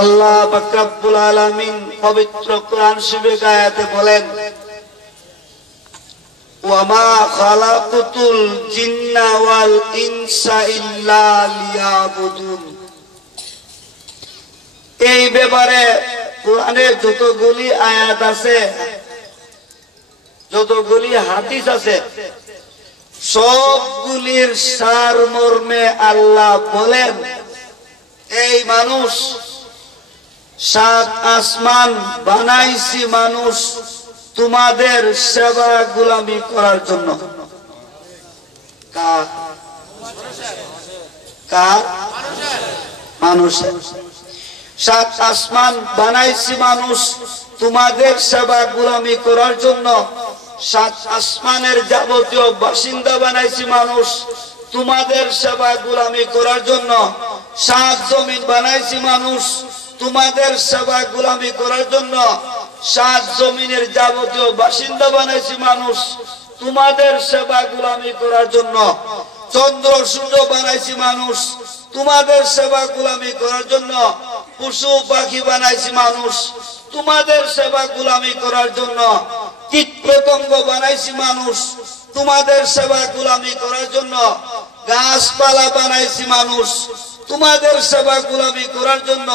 আল্লাহ পাক রব্বুল আলামিন পবিত্র কোরআন শরীফে আয়াতে বলেন, ওয়ামা খালাকুতুল জিন্না ওয়াল ইনসা ইল্লা লিয়াবুদুন। এই ব্যাপারে কোরআনে যতগুলি আয়াত আছে, যতগুলি হাদিস আছে, সবগুলির সারমর্মে আল্লাহ বলেন, এই মানুষ, সাত আসমান বানাইছি মানুষ তোমাদের সেবা গোলামি করার জন্য। কার? কার? মানুষের। সাত আসমান বানাইছি মানুষ তোমাদের সেবা গোলামি করার জন্য। সাত আসমানের যাবতীয় বাসিন্দা বানাইছি মানুষ তোমাদের সেবা গোলামি করার জন্য। সাত জমিন বানাইছি মানুষ তোমাদের সেবা গোলামি করার জন্য। সাত জমিনের যাবতীয় বাসিন্দা বানাইছি মানুষ তোমাদের সেবা গোলামি করার জন্য। চন্দ্র সূর্য বানাইছি মানুষ তোমাদের সেবা গোলামি করার জন্য। পশু পাখি বানাইছি মানুষ তোমাদের সেবা গোলামি করার জন্য। কীট পতঙ্গ বানাইছি মানুষ তোমাদের সেবা গোলামি করার জন্য। গাছপালা বানাইছি মানুষ তোমাদের সেবা গোলামি করার জন্য।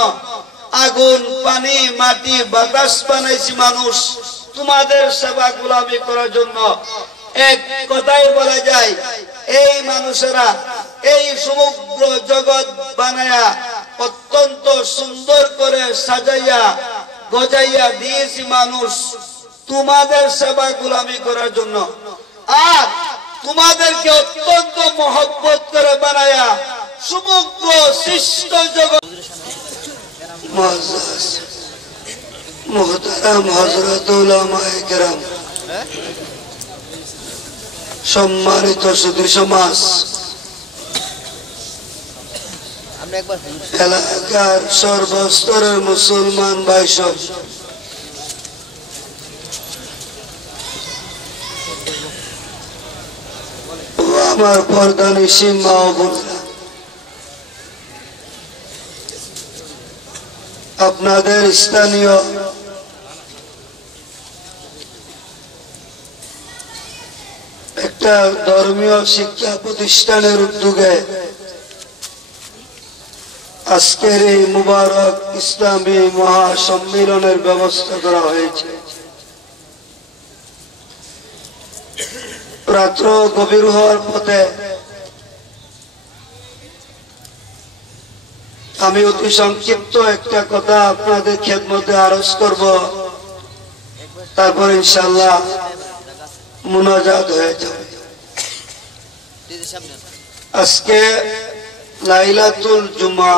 আগুন, পানি, মাটি, বাতাস বানাইছি মানুষ তোমাদের সেবা গোলামি করার জন্য। এক কথায় বলা যায়, এই মানুষেরা এই সমগ্র জগৎ বানায়া অত্যন্ত সুন্দর করে সাজাইয়া গজাইয়া দিয়েছি মানুষ তোমাদের সেবা গোলামি করার জন্য। আর তোমাদেরকে অত্যন্ত মহব্বত করে বানায়া সমগ্র সৃষ্ট জগৎ। মুহতারাম হযরত উলামায়ে কেরাম, সম্মানিত সুধী সমাজ, এলাকার সর্বস্তরের মুসলমান ভাই সব, আমার পর্দানিশী মা ও বোনেরা, আপনাদের স্থানীয় একটা ধর্মীয় শিক্ষা প্রতিষ্ঠানের উদ্যোগে আজকের এই মুবারক ইসলামী মহাসম্মেলনের ব্যবস্থা করা হয়েছে। রাত্র গভীর হওয়ার পথে আমি অতি সংক্ষিপ্ত একটা কথা আপনাদের খেদমতে আরজ করব, তারপর ইনশাআল্লাহ মুনাজাত হয়ে যাবে। আজকে লাইলাতুল জুমা,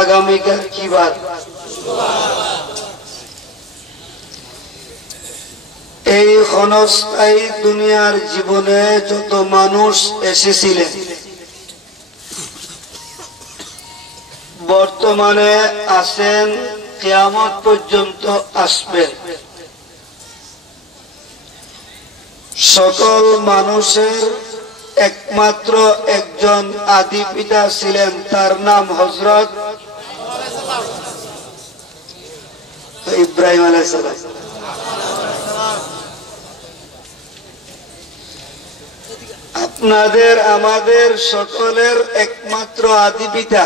আগামীকাল কি বার? এই ক্ষণস্থায়ী দুনিয়ার জীবনে যত মানুষ এসেছিলেন, বর্তমানে আছেন, কিয়ামত পর্যন্ত আসবেন, সকল মানুষের একমাত্র একজন আদি পিতা ছিলেন, তার নাম হযরত ইব্রাহিম আলাইহিস সালাম। আপনাদের আমাদের সকলের একমাত্র আদি পিতা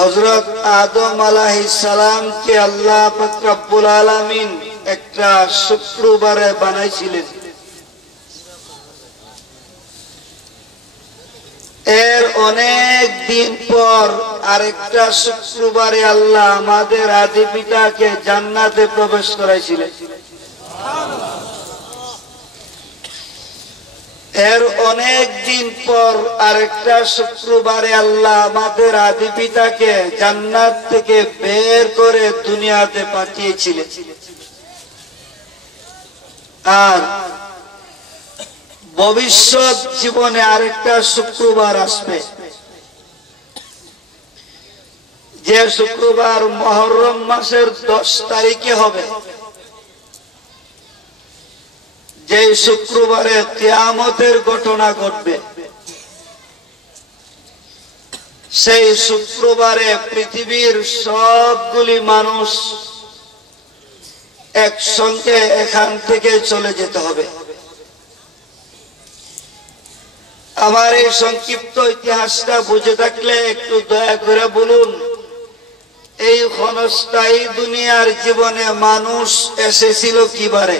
হযরত আদম আলাইহিস সালামকে আল্লাহ পাক রব্বুল আলামিন একটা শুক্রবারে বানাইছিলেন। এর অনেক দিন পর আরেকটা শুক্রবারে আল্লাহ আমাদের আদি পিতাকে জান্নাতে প্রবেশ করাইছিলেন। এর অনেক দিন পর আরেকটা শুক্রবারে আল্লাহ আমাদের আদি পিতাকে জান্নাত থেকে বের করে দুনিয়াতে পাঠিয়েছিলেন। আর ভবিষ্যৎ জীবনে আরেকটা শুক্রবার আসবে, যে শুক্রবার মুহররম মাসের 10 তারিখে হবে, যে শুক্রবারে কিয়ামতের ঘটনা ঘটবে। সেই শুক্রবারে পৃথিবীর সবগুলি মানুষ একসঙ্গে এখান থেকে চলে যেতে হবে। আমার এই সংক্ষিপ্ত ইতিহাসটা বুঝে থাকলে একটু দয়া করে বলুন, এই ক্ষণস্থায়ী দুনিয়ার জীবনে মানুষ এসেছিল কিবারে?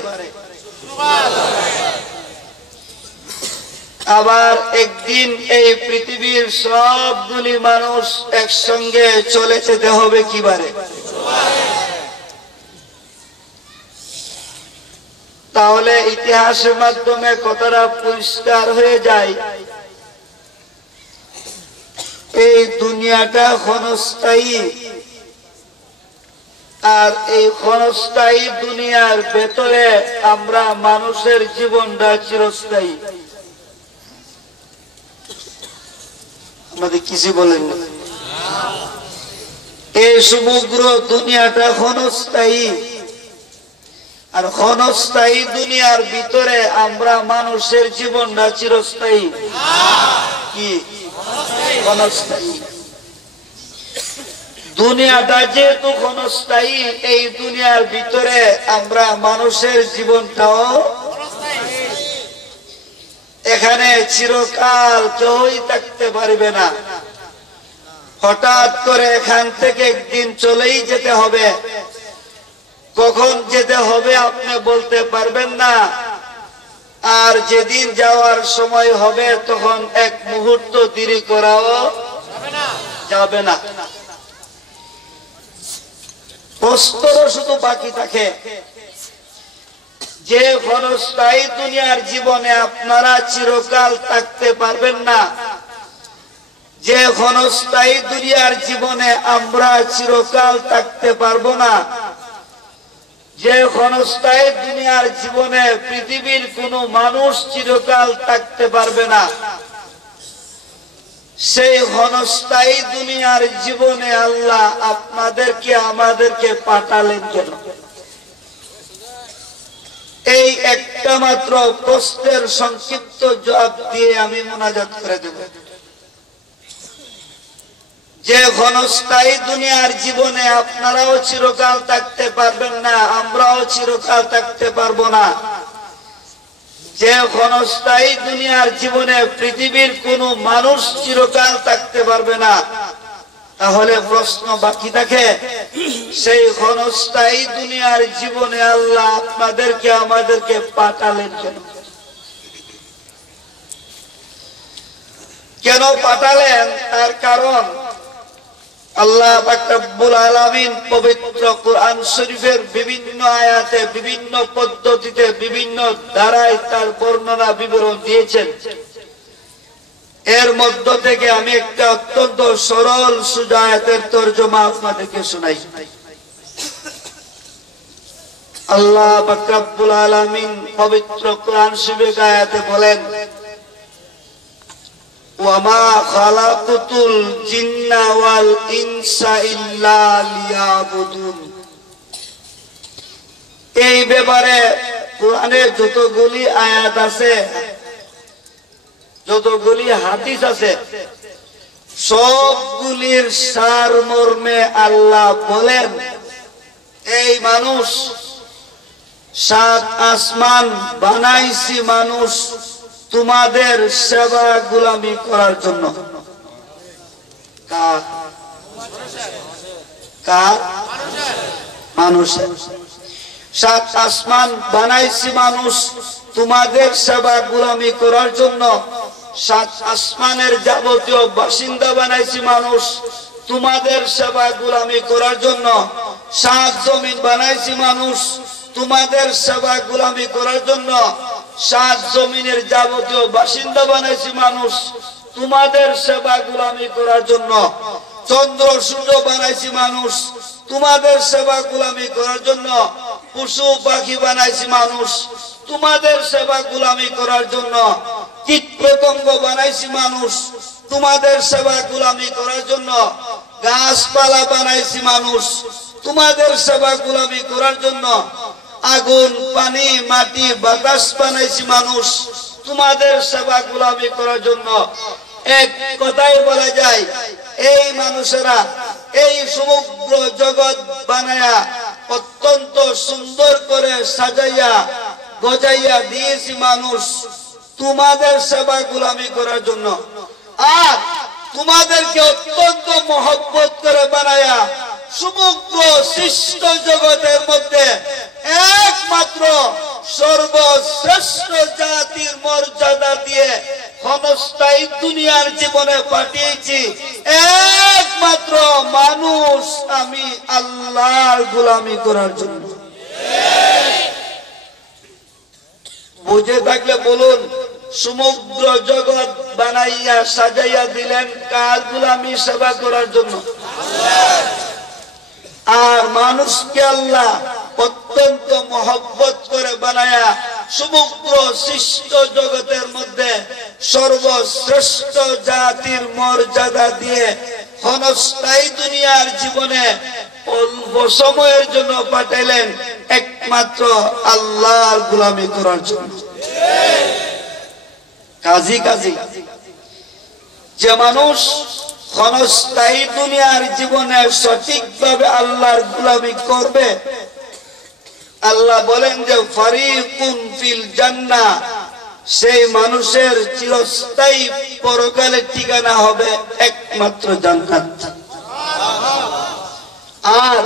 আবার একদিন এই পৃথিবীর সবগুলি মানুষ একসঙ্গে চলে যেতে হবে কিবারে? তাহলে ইতিহাসের মাধ্যমে কতটা পরিষ্কার হয়ে যায়, এই দুনিয়াটা ক্ষণস্থায়ী, আর এই ক্ষণস্থায়ী দুনিয়ার ভেতরে আমরা মানুষের জীবনটা চিরস্থায়ী। আমাদের কিছু বলেন না, এই সমগ্র দুনিয়াটা ক্ষণস্থায়ী, আর ক্ষণস্থায়ী দুনিয়ার ভিতরে আমরা মানুষের জীবনটা চিরস্থায়ী। কি ক্ষণস্থায়ী? দুনিয়াটা যেহেতু ক্ষণস্থায়ী, এই দুনিয়ার ভিতরে আমরা মানুষের জীবনটাও এখানে চিরকাল কেউই থাকতে পারবে না। হঠাৎ করে এখান থেকে একদিন চলেই যেতে হবে। কখন যেতে হবে আপনি বলতে পারবেন না, আর যেদিন যাওয়ার সময় হবে তখন এক মুহূর্ত দেরি করাও যাবে না। প্রশ্নও শুধু বাকি থাকে যে ক্ষণস্থায়ী দুনিয়ার জীবনে আপনারা চিরকাল থাকতে পারবেন না, যে ক্ষণস্থায়ী দুনিয়ার জীবনে আমরা চিরকাল থাকতে পারবো না, যে ক্ষণস্থায়ী দুনিয়ার জীবনে পৃথিবীর কোনো মানুষ চিরকাল থাকতে পারবে না, সেই ক্ষণস্থায়ী দুনিয়ার জীবনে আল্লাহ আপনাদেরকে আমাদেরকে পাঠালেন কেন? এই একটা মাত্র প্রশ্নের সংক্ষিপ্ত জবাব দিয়ে আমি মুনাজাত করে দেব। যে ক্ষণস্থায়ী দুনিয়ার জীবনে আপনারাও চিরকাল থাকতে পারবেন না, আমরাও চিরকাল থাকতে পারবো না, যে ক্ষণস্থায়ী দুনিয়ার জীবনে পৃথিবীর কোনো মানুষ চিরকাল থাকতে পারবে না, তাহলে প্রশ্ন বাকি থাকে সেই ক্ষণস্থায়ী দুনিয়ার জীবনে আল্লাহ আপনাদেরকে আমাদেরকে পাঠালেন কেন? কেন পাঠালেন তার কারণ আল্লাহ পাক রব্বুল আলামিন পবিত্র কোরআন শরীফের বিভিন্ন আয়াতে বিভিন্ন পদ্ধতিতে বিভিন্ন ধারায় তার বর্ণনা বিবরণ দিয়েছেন। এর মধ্য থেকে আমি একটা অত্যন্ত সরল সোজা আয়াতের তরজমা আপনাদেরকে শোনাই। আল্লাহ পাক রব্বুল আলামিন পবিত্র কোরআন শরীফের আয়াতে বলেন, ওয়ামা খালাকুতুল জিন্না ওয়াল ইনসা ইল্লা লিয়াবুদুন। এই ব্যাপারে কোরআনে যতগুলি আয়াত আছে, যতগুলি হাদিস আছে, সবগুলির সারমর্মে আল্লাহ বলেন, এই মানুষ, সাত আসমান বানাইছি মানুষ তোমাদের সেবা গোলামি করার জন্য। কার? কার? মানুষের। সাত আসমান বানাইছি মানুষ তোমাদের সেবা গোলামি করার জন্য। সাত আসমানের যাবতীয় বাসিন্দা বানাইছি মানুষ তোমাদের সেবা গোলামি করার জন্য। সাত জমিন বানাইছি মানুষ তোমাদের সেবা গোলামি করার জন্য। সাত জমিনের যাবতীয় বাসিন্দা বানাইছি মানুষ তোমাদের সেবা গোলামি করার জন্য। চন্দ্র সূর্য বানাইছি মানুষ তোমাদের সেবা গোলামি করার জন্য। পশু পাখি বানাইছি মানুষ তোমাদের সেবা গোলামি করার জন্য। কীট পতঙ্গ বানাইছি মানুষ তোমাদের সেবা গোলামি করার জন্য। গাছপালা বানাইছি মানুষ তোমাদের সেবা গোলামি করার জন্য। আগুন, পানি, মাটি, বাতাস বানাইছি মানুষ তোমাদের সেবা গোলামি করার জন্য। এক কথায় বলা যায় এই মানুষেরা এই সমগ্র জগৎ বানায়া অত্যন্ত সুন্দর করে সাজাইয়া গজাইয়া দিয়েছি মানুষ তোমাদের সেবা গোলামি করার জন্য। আর তোমাদেরকে অত্যন্ত মহব্বত করে বানায়া সমগ্র সৃষ্ট জগতের মধ্যে একমাত্র সর্বশ্রেষ্ঠ জাতির মর্যাদা দিয়ে ক্ষণস্থায়ী দুনিয়ার জীবনে পাঠিয়েছি একমাত্র মানুষ আমি আল্লাহর গোলামি করার জন্য। বুঝে থাকলে বলুন, সমগ্র জগৎ বানাইয়া সাজাইয়া দিলেন কার গোলামি সেবা করার জন্য? আর মানুষকে আল্লাহ অত্যন্ত মহব্বত করে বানায়া সমগ্র সৃষ্ট জগতের মধ্যে সর্বশ্রেষ্ঠ জাতির মর্যাদা দিয়ে ক্ষণস্থায়ী দুনিয়ার জীবনে অল্প সময়ের জন্য পাঠাইলেন একমাত্র আল্লাহর গোলামি করার জন্য। কাজী যে মানুষ ক্ষণস্থায়ী দুনিয়ার জীবনে সঠিকভাবে আল্লাহর গোলামি করবে, আল্লাহ বলেন যে ফারিকুন ফিল জান্নাহ, সেই মানুষের চিরস্থায়ী পরকালের ঠিকানা হবে একমাত্র জান্নাত। আর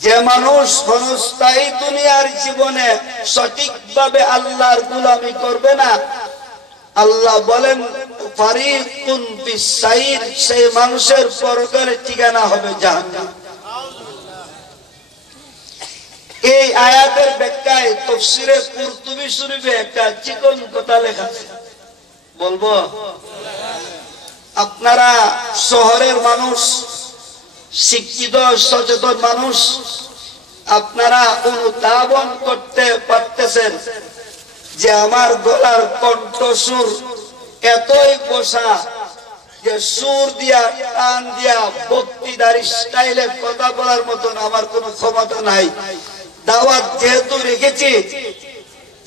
যে মানুষ ক্ষণস্থায়ী দুনিয়ার জীবনে সঠিকভাবে আল্লাহর গোলামি করবে না, আল্লাহ বলেন ফারিকুন ফিস সাইর, সেই মানুষের পরকালের ঠিকানা হবে জাহান্নাম। এই আয়াতের ব্যাখ্যায় তাফসীরে কুরতুবী শরীফে একটা চিকন কথা লেখা আছে, বলবো? আপনারা শহরের মানুষ, শিক্ষিত সচেতন মানুষ, আপনারা অনুধাবন করতে পারতেছেন যে আমার গলার কণ্ঠসুর এতই বসা যে সুর দিয়া টান দিয়া বক্তৃতার স্টাইলে কথা বলার মতন আমার কোনো ক্ষমতা নাই। দাওয়াত যেহেতু রেখেছি,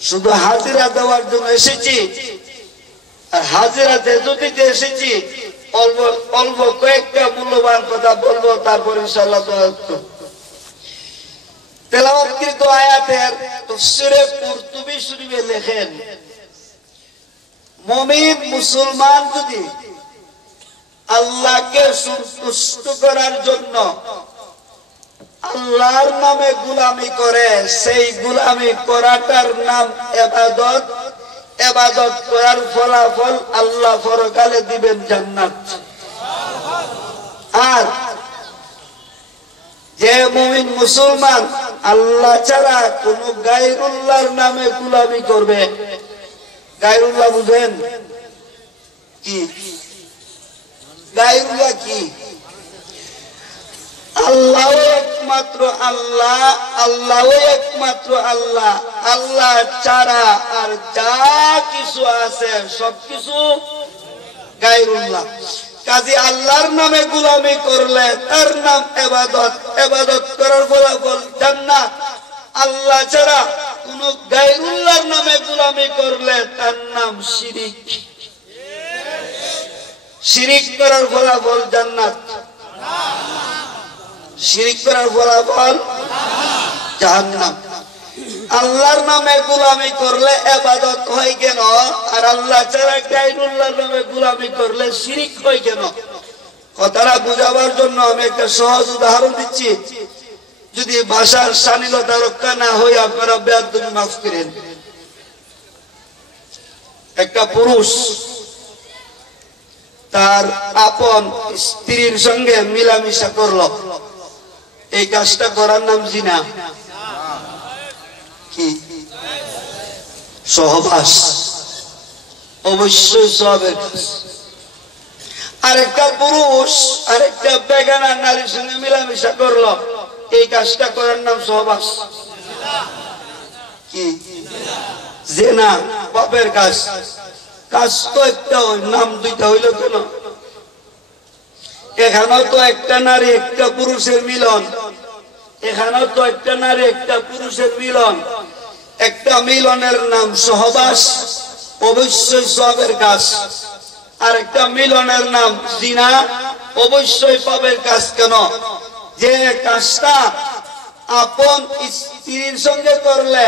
শুধু হাজিরা দেওয়ার জন্য এসেছি, আর হাজিরা যেহেতু দিতে এসেছি, অল্প অল্প কয়েকটা মূল্যবান কথা বলবো, তারপর ইনশাআল্লাহ তেলাওয়াতকৃত আয়াতের তাফসীরে কুরতুবী শরীফে লেখেন, মুমিন মুসলমান যদি আল্লাহকে সন্তুষ্ট করার জন্য আল্লাহর নামে গোলামি করে, সেই গোলামি করাটার নাম ইবাদত। ইবাদত করার ফলাফল আল্লাহ পরকালে দিবেন জান্নাত। আর যে মুমিন মুসলমান আল্লাহ ছাড়া কোন গায়রুল্লাহর নামে গোলামি করবে, গায়রুল্লাহ বুঝেন কি? গায়রুল্লাহ কি? আল্লাহ একমাত্র আল্লাহ, আল্লাহ একমাত্র আল্লাহ, আল্লাহ ছাড়া আর যা কিছু আছে সবকিছু গায়রুল্লাহ। কাজী আল্লাহর নামে গোলামি করলে তার নাম ইবাদত, ইবাদত করার ফলাফল জান্নাত। আল্লাহ ছাড়া কোন গায়রুল্লাহর নামে গোলামি করলে তার নাম শিরিক, শিরিক করার ফলাফল জান্নাত, শিরিক করার ফলাফল জাহান্নাম। আল্লাহর নামে গোলামি করলে ইবাদত হয় কেন, আর আল্লাহ ছাড়া গায়রুল্লাহর নামে গোলামি করলে শিরিক হয় কেন? কথাটা বুঝাবার জন্য আমি একটা সহজ উদাহরণ দিচ্ছি। যদি ভাষার শালীনতা রক্ষা না হয় আপনারা বেয়াদবি মাফ করেন। একটা পুরুষ তার আপন স্ত্রীর সঙ্গে মিলামিশা করলো, এই কাজটা করার নাম জিনা। কি? সহবাস, অবশ্যই সবের কাজ। আরেকটা পুরুষ আরেকটা বেগানা নারীর সঙ্গে মিলামিশা করলো, এই কাজটা করার নাম সহবাস। কি? জিনা, পাপের কাজ। কাজ তো একটা, নাম দুইটা হইল কেন? এখানেও তো একটা নারী একটা পুরুষের মিলন, এখানেও তো একটা নারী একটা পুরুষের মিলন। একটা মিলনের নাম সহবাস, অবশ্যই সবের কাজ। আর একটা মিলনের নাম জিনা, অবশ্যই পাপের কাজ। কেন? যে কাজটা আপন স্ত্রীর সঙ্গে করলে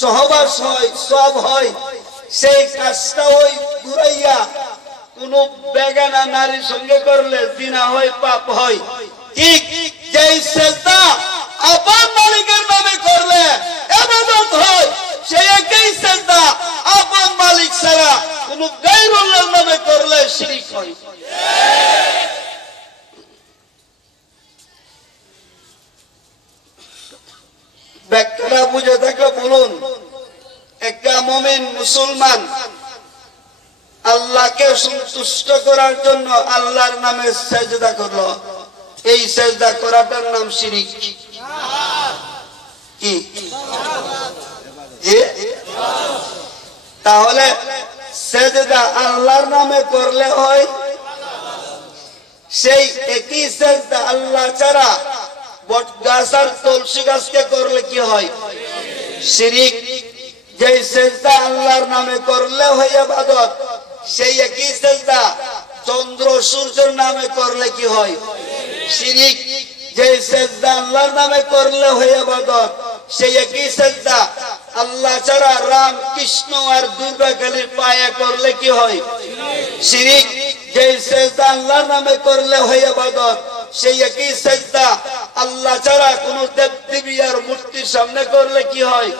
সহবাস হয়, সব হয়, সেই কাজটা ওই ঘুরাইয়া কোন বেগানা নারীর সঙ্গে করলে জিনা হয়, পাপ হয়। ঠিক যেই সেজদা আপন মালিকের নামে করলে ইবাদত হয়, সেই একই সেজদা আপন মালিক ছাড়া কোন গায়রুল্লাহর নামে করলে শিরক হয়। ব্যাখ্যাটা বুঝে থাকলে বলুন। একটা মুমিন মুসলমান আল্লাহকে সন্তুষ্ট করার জন্য আল্লাহর নামে সেজদা করলো, এই সেজদা করাটার নাম শিরক। কি? তাহলে সেজদা আল্লাহর নামে করলে হয়, সেই একই সেজদা আল্লাহ ছাড়া বট গাছ আর তুলসী গাছকে করলে কি হয়? শিরক। যে সেজদা আল্লাহর নামে করলে হয় ইবাদত, সেই একই সেজদা চন্দ্র সূর্যের নামে করলে কি হয়? শিরক। যে সেজদা আল্লাহর নামে করলে হয় ইবাদত, সেই একই সেজদা আল্লাহ ছাড়া রাম কৃষ্ণ আর দুর্গা কালীর পায়ে করলে কি হয়? শিরক। যে সেজদা আল্লাহর নামে করলে হয় ইবাদত, সেই একই সেজদা আল্লাহ ছাড়া কোন দেব দেবী আর মূর্তির সামনে করলে কি হয়?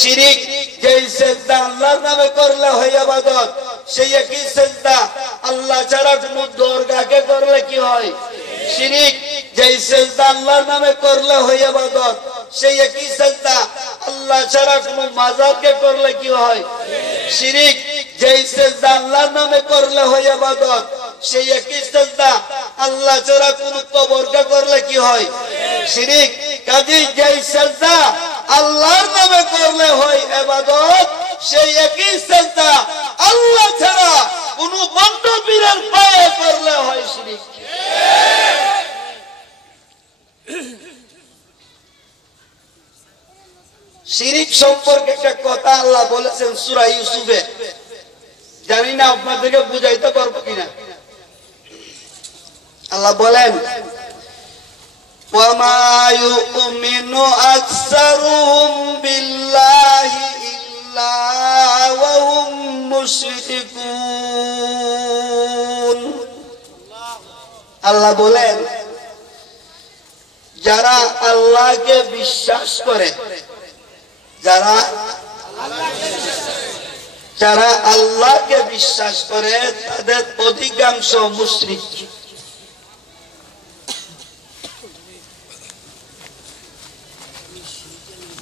শিরক। যে সেজদা আল্লাহর নামে করলে হয় ইবাদত, সেই একই সেজদা আল্লাহ ছাড়া কোন দুর্গাকে করলে কি হয়? শিরক। যে সেজদা আল্লাহর নামে করলে হয় ইবাদত, সেই একই সেজদা আল্লাহ ছাড়া কোন মাজারকে করলে কি হয়? শিরক। যে সেজদা আল্লাহর নামে করলে হয় ইবাদত, সেই একই সেজদা আল্লাহ ছাড়া কোন কবরকে করলে কি হয়? শিরক। কাজেই যে সেজদা আল্লাহর নামে করলে হয় ইবাদত, সেই একই সেজদা আল্লাহ ছাড়া কোন বন্ধ পীরের পায়ে করলে হয় শিরক। শিরক সম্পর্কে একটা কথা আল্লাহ বলেছেন সূরা ইউসুফে, জানি না আপনাদেরকে বুঝাইতে পারবো কিনা। আল্লাহ বলেন, ওয়ামা ইউমিনু আকসারুহুম বিল্লাহি ইল্লা ওয়া হুম মুশরিকুন। আল্লাহ বলেন, যারা আল্লাহকে বিশ্বাস করে, যারা আল্লাহকে বিশ্বাস করে তাদের অধিকাংশ মুশরিক।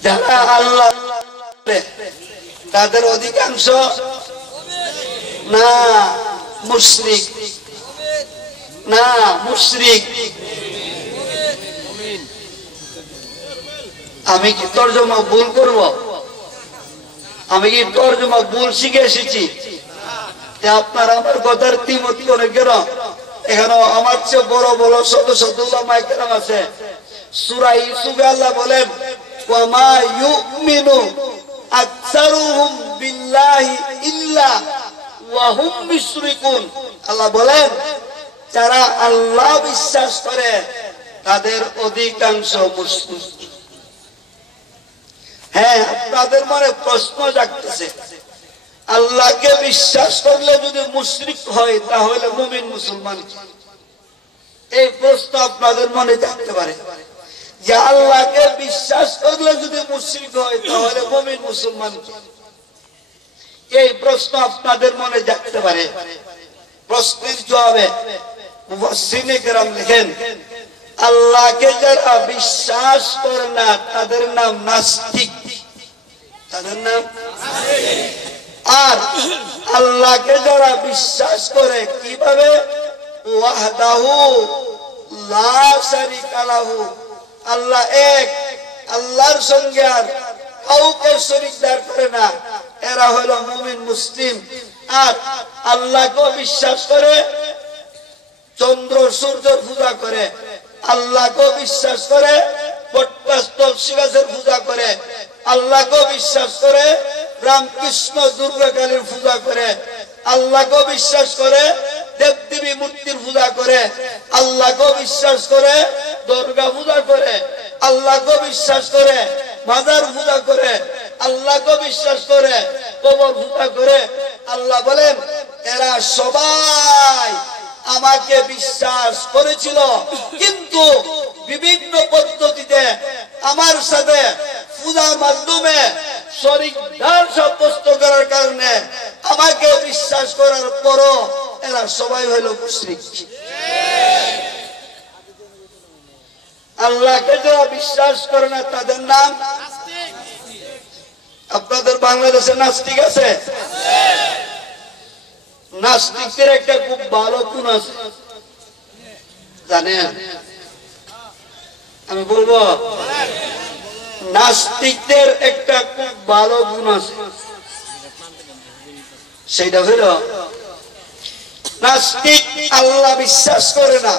যারা আল্লাহ তাদের অধিকাংশ না মুশরিক, না মুশরিক। আমি কি তর্জমা ভুল করব? আমি কি তর্জমা ভুল শিখে এসেছি? আপনারা আমার কথার দ্বিমত করে কেন? এখানে আমার চেয়ে বড় বড় শত শত উলামা কেরাম আছে। সূরা ইউসুফে আল্লাহ বলেন, ওয়ামা ইউমিনু আকসারুহুম বিল্লাহি ইল্লা ওয়া হুম মুশরিকুন। আল্লাহ বলেন, যারা আল্লাহ বিশ্বাস করে তাদের অধিকাংশ মুশরিক। হ্যাঁ, আপনাদের মনে প্রশ্ন জাগতেছে, আল্লাহকে বিশ্বাস করলে যদি মুশরিক হয় তাহলে মুমিন মুসলমান কি? এই প্রশ্ন আপনাদের মনে জাগতে পারে যে আল্লাহকে বিশ্বাস করলে যদি মুশরিক হয় তাহলে মুমিন মুসলমান কি? এই প্রশ্ন আপনাদের মনে জাগতে পারে। প্রশ্নের জবাবে মুফাসসিরিনে কেরাম লিখেন, আল্লাহকে যারা বিশ্বাস করে না তাদের নাম নাস্তিক, তাদের নাম নাস্তিক। আর আল্লাহকে যারা বিশ্বাস করে কিভাবে? ওয়াহদাহু লা শারীকা লাহু, আল্লাহ এক, আল্লাহর সঙ্গে আর কাউকে শরীকদার করে না, এরা হলো মুমিন মুসলিম। আর আল্লাহকে বিশ্বাস করে, চন্দ্র সূর্যের পূজা করে, আল্লাহকে বিশ্বাস করে, বটগাছ তুলসী গাছের পূজা করে, আল্লাহকে বিশ্বাস করে, রামকৃষ্ণ দুর্গা কালীর পূজা করে, আল্লাহকে বিশ্বাস করে, দেবদেবী মূর্তির পূজা করে, আল্লাহকে বিশ্বাস করে, দুর্গা পূজা করে, আল্লাহকে বিশ্বাস করে, মাজার পূজা করে, আল্লাহকে বিশ্বাস করে, কবর পূজা করে। আল্লাহ বলেন এরা সবাই আমাকে বিশ্বাস করেছিল, কিন্তু বিভিন্ন পদ্ধতিতে আমার সাথে পূজার মাধ্যমে শরীকদার সাব্যস্ত করার কারণে আমাকে বিশ্বাস করার পরও এরা সবাই হইল মুশরিক। আল্লাহকে যারা বিশ্বাস করে না তাদের নাম আপনাদের বাংলাদেশে নাস্তিক আছে। নাস্তিকদের একটা খুব ভালো গুণ আছে জানেন, আমি বলবো নাস্তিকদের একটা খুব ভালো গুণ আছে, সেটা হলো নাস্তিক আল্লাহ বিশ্বাস করে না,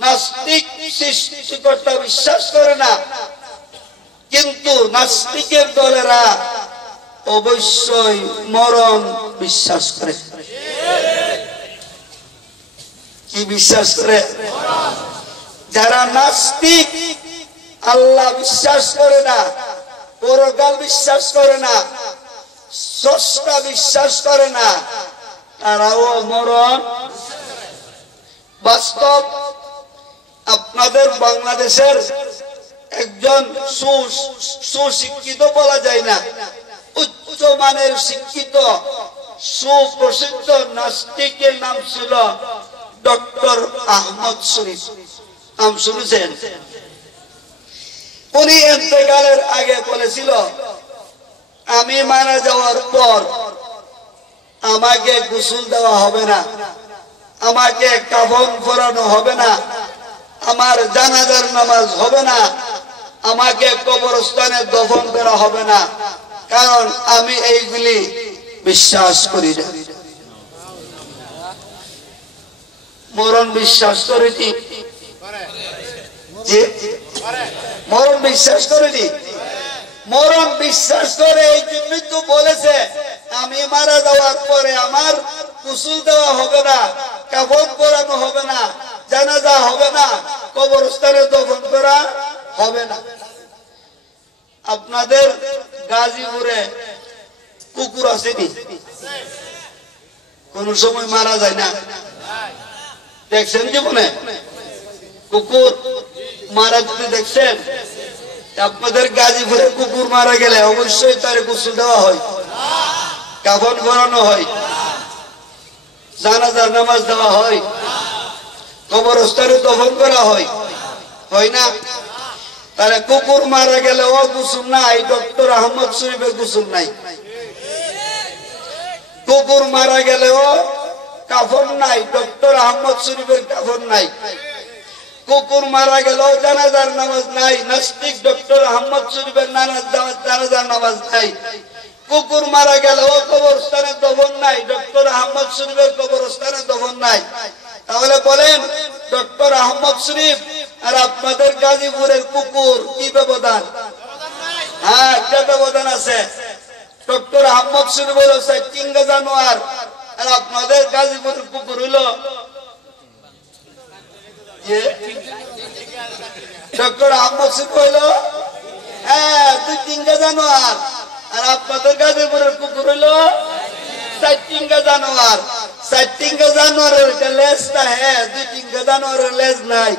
নাস্তিক সৃষ্টিকর্তা বিশ্বাস করে না, কিন্তু নাস্তিকের দলেরা অবশ্যই মরণ বিশ্বাস করে। কি বিশ্বাস করে? যারা নাস্তিক আল্লাহ বিশ্বাস করে না, পরকাল বিশ্বাস করে না, স্রষ্টা বিশ্বাস করে না, তারাও মরণ। বাস্তব আপনাদের বাংলাদেশের একজন সুশিক্ষিত বলা যায় না, উচ্চ মানের শিক্ষিত সুপ্রসিদ্ধ নাস্তিকের নাম ছিল ডক্টর আহমদ শরীফ। নাম শুনেছেন? উনি ইন্তেকালের আগে বলেছিল আমি মারা যাওয়ার পর আমাকে গোসল দেওয়া হবে না, আমাকে কাফন পরানো হবে না, আমার জানাজার নামাজ হবে না, আমাকে কবরস্থানে দফন করা হবে না, কারণ আমি এইগুলি বিশ্বাস করি না। মরণ বিশ্বাস করিনি, মরণ বিশ্বাস করিনি, মরণ বিশ্বাস করে এই জন্যই তো বলেছে আমি মারা যাওয়ার পরে আমার গোসল দেওয়া হবে না, কাফন পরানো হবে না, জানাজা হবে না, কবরস্থানে দফন করা হবে না। আপনাদের গাজীপুরে কুকুর আসেনি? কোন সময় মারা যায় না, দেখছেন জীবনে কুকুর মারা যেতে দেখছেন? আপনাদের গাজীপুরে কুকুর মারা গেলে অবশ্যই তার গোসল দেওয়া হয়, কাফন পরানো হয়, জানাজার নামাজ দেওয়া হয়, কবরস্থানে দফন করা হয়, হয় না? তাহলে কুকুর মারা গেলে ও গোসল নাই, ডক্টর আহমদ শরীফের গোসল নাই। কুকুর মারা গেলেও কাফন নাই, ডক্টর আহমদ শরীফের কাফন নাই। কুকুর মারা গেলেও জানাজার নামাজ নাই, নাস্তিক ডক্টর আহমদ শরীফের জানাজার নামাজ নাই। কুকুর মারা গেলেও কবরস্থানে দফন নাই, ডক্টর আহমদ শরীফের কবরস্থানে দফন নাই। তাহলে বলেন ডক্টর আহমদ শরীফ আর আপনাদের গাজীপুরের কুকুর কি ব্যবধান? হ্যাঁ, একটা ব্যবধান আছে। ডক্টর আহমদ শরীফ হলো চিঙ্গা জানোয়ার, আর আপনাদের গাজীপুরের কুকুর হলো ডক্টর আহমদ শরীফ হইল দুই চিঙ্গা জানোয়ার, আর আপনাদের গাজীপুরের কুকুর হইল চারটিঙ্গা জানোয়ার। চারটিঙ্গা জানোয়ারের লেজ থাকে, দুই টিঙ্গা জানোয়ারের লেজ নাই,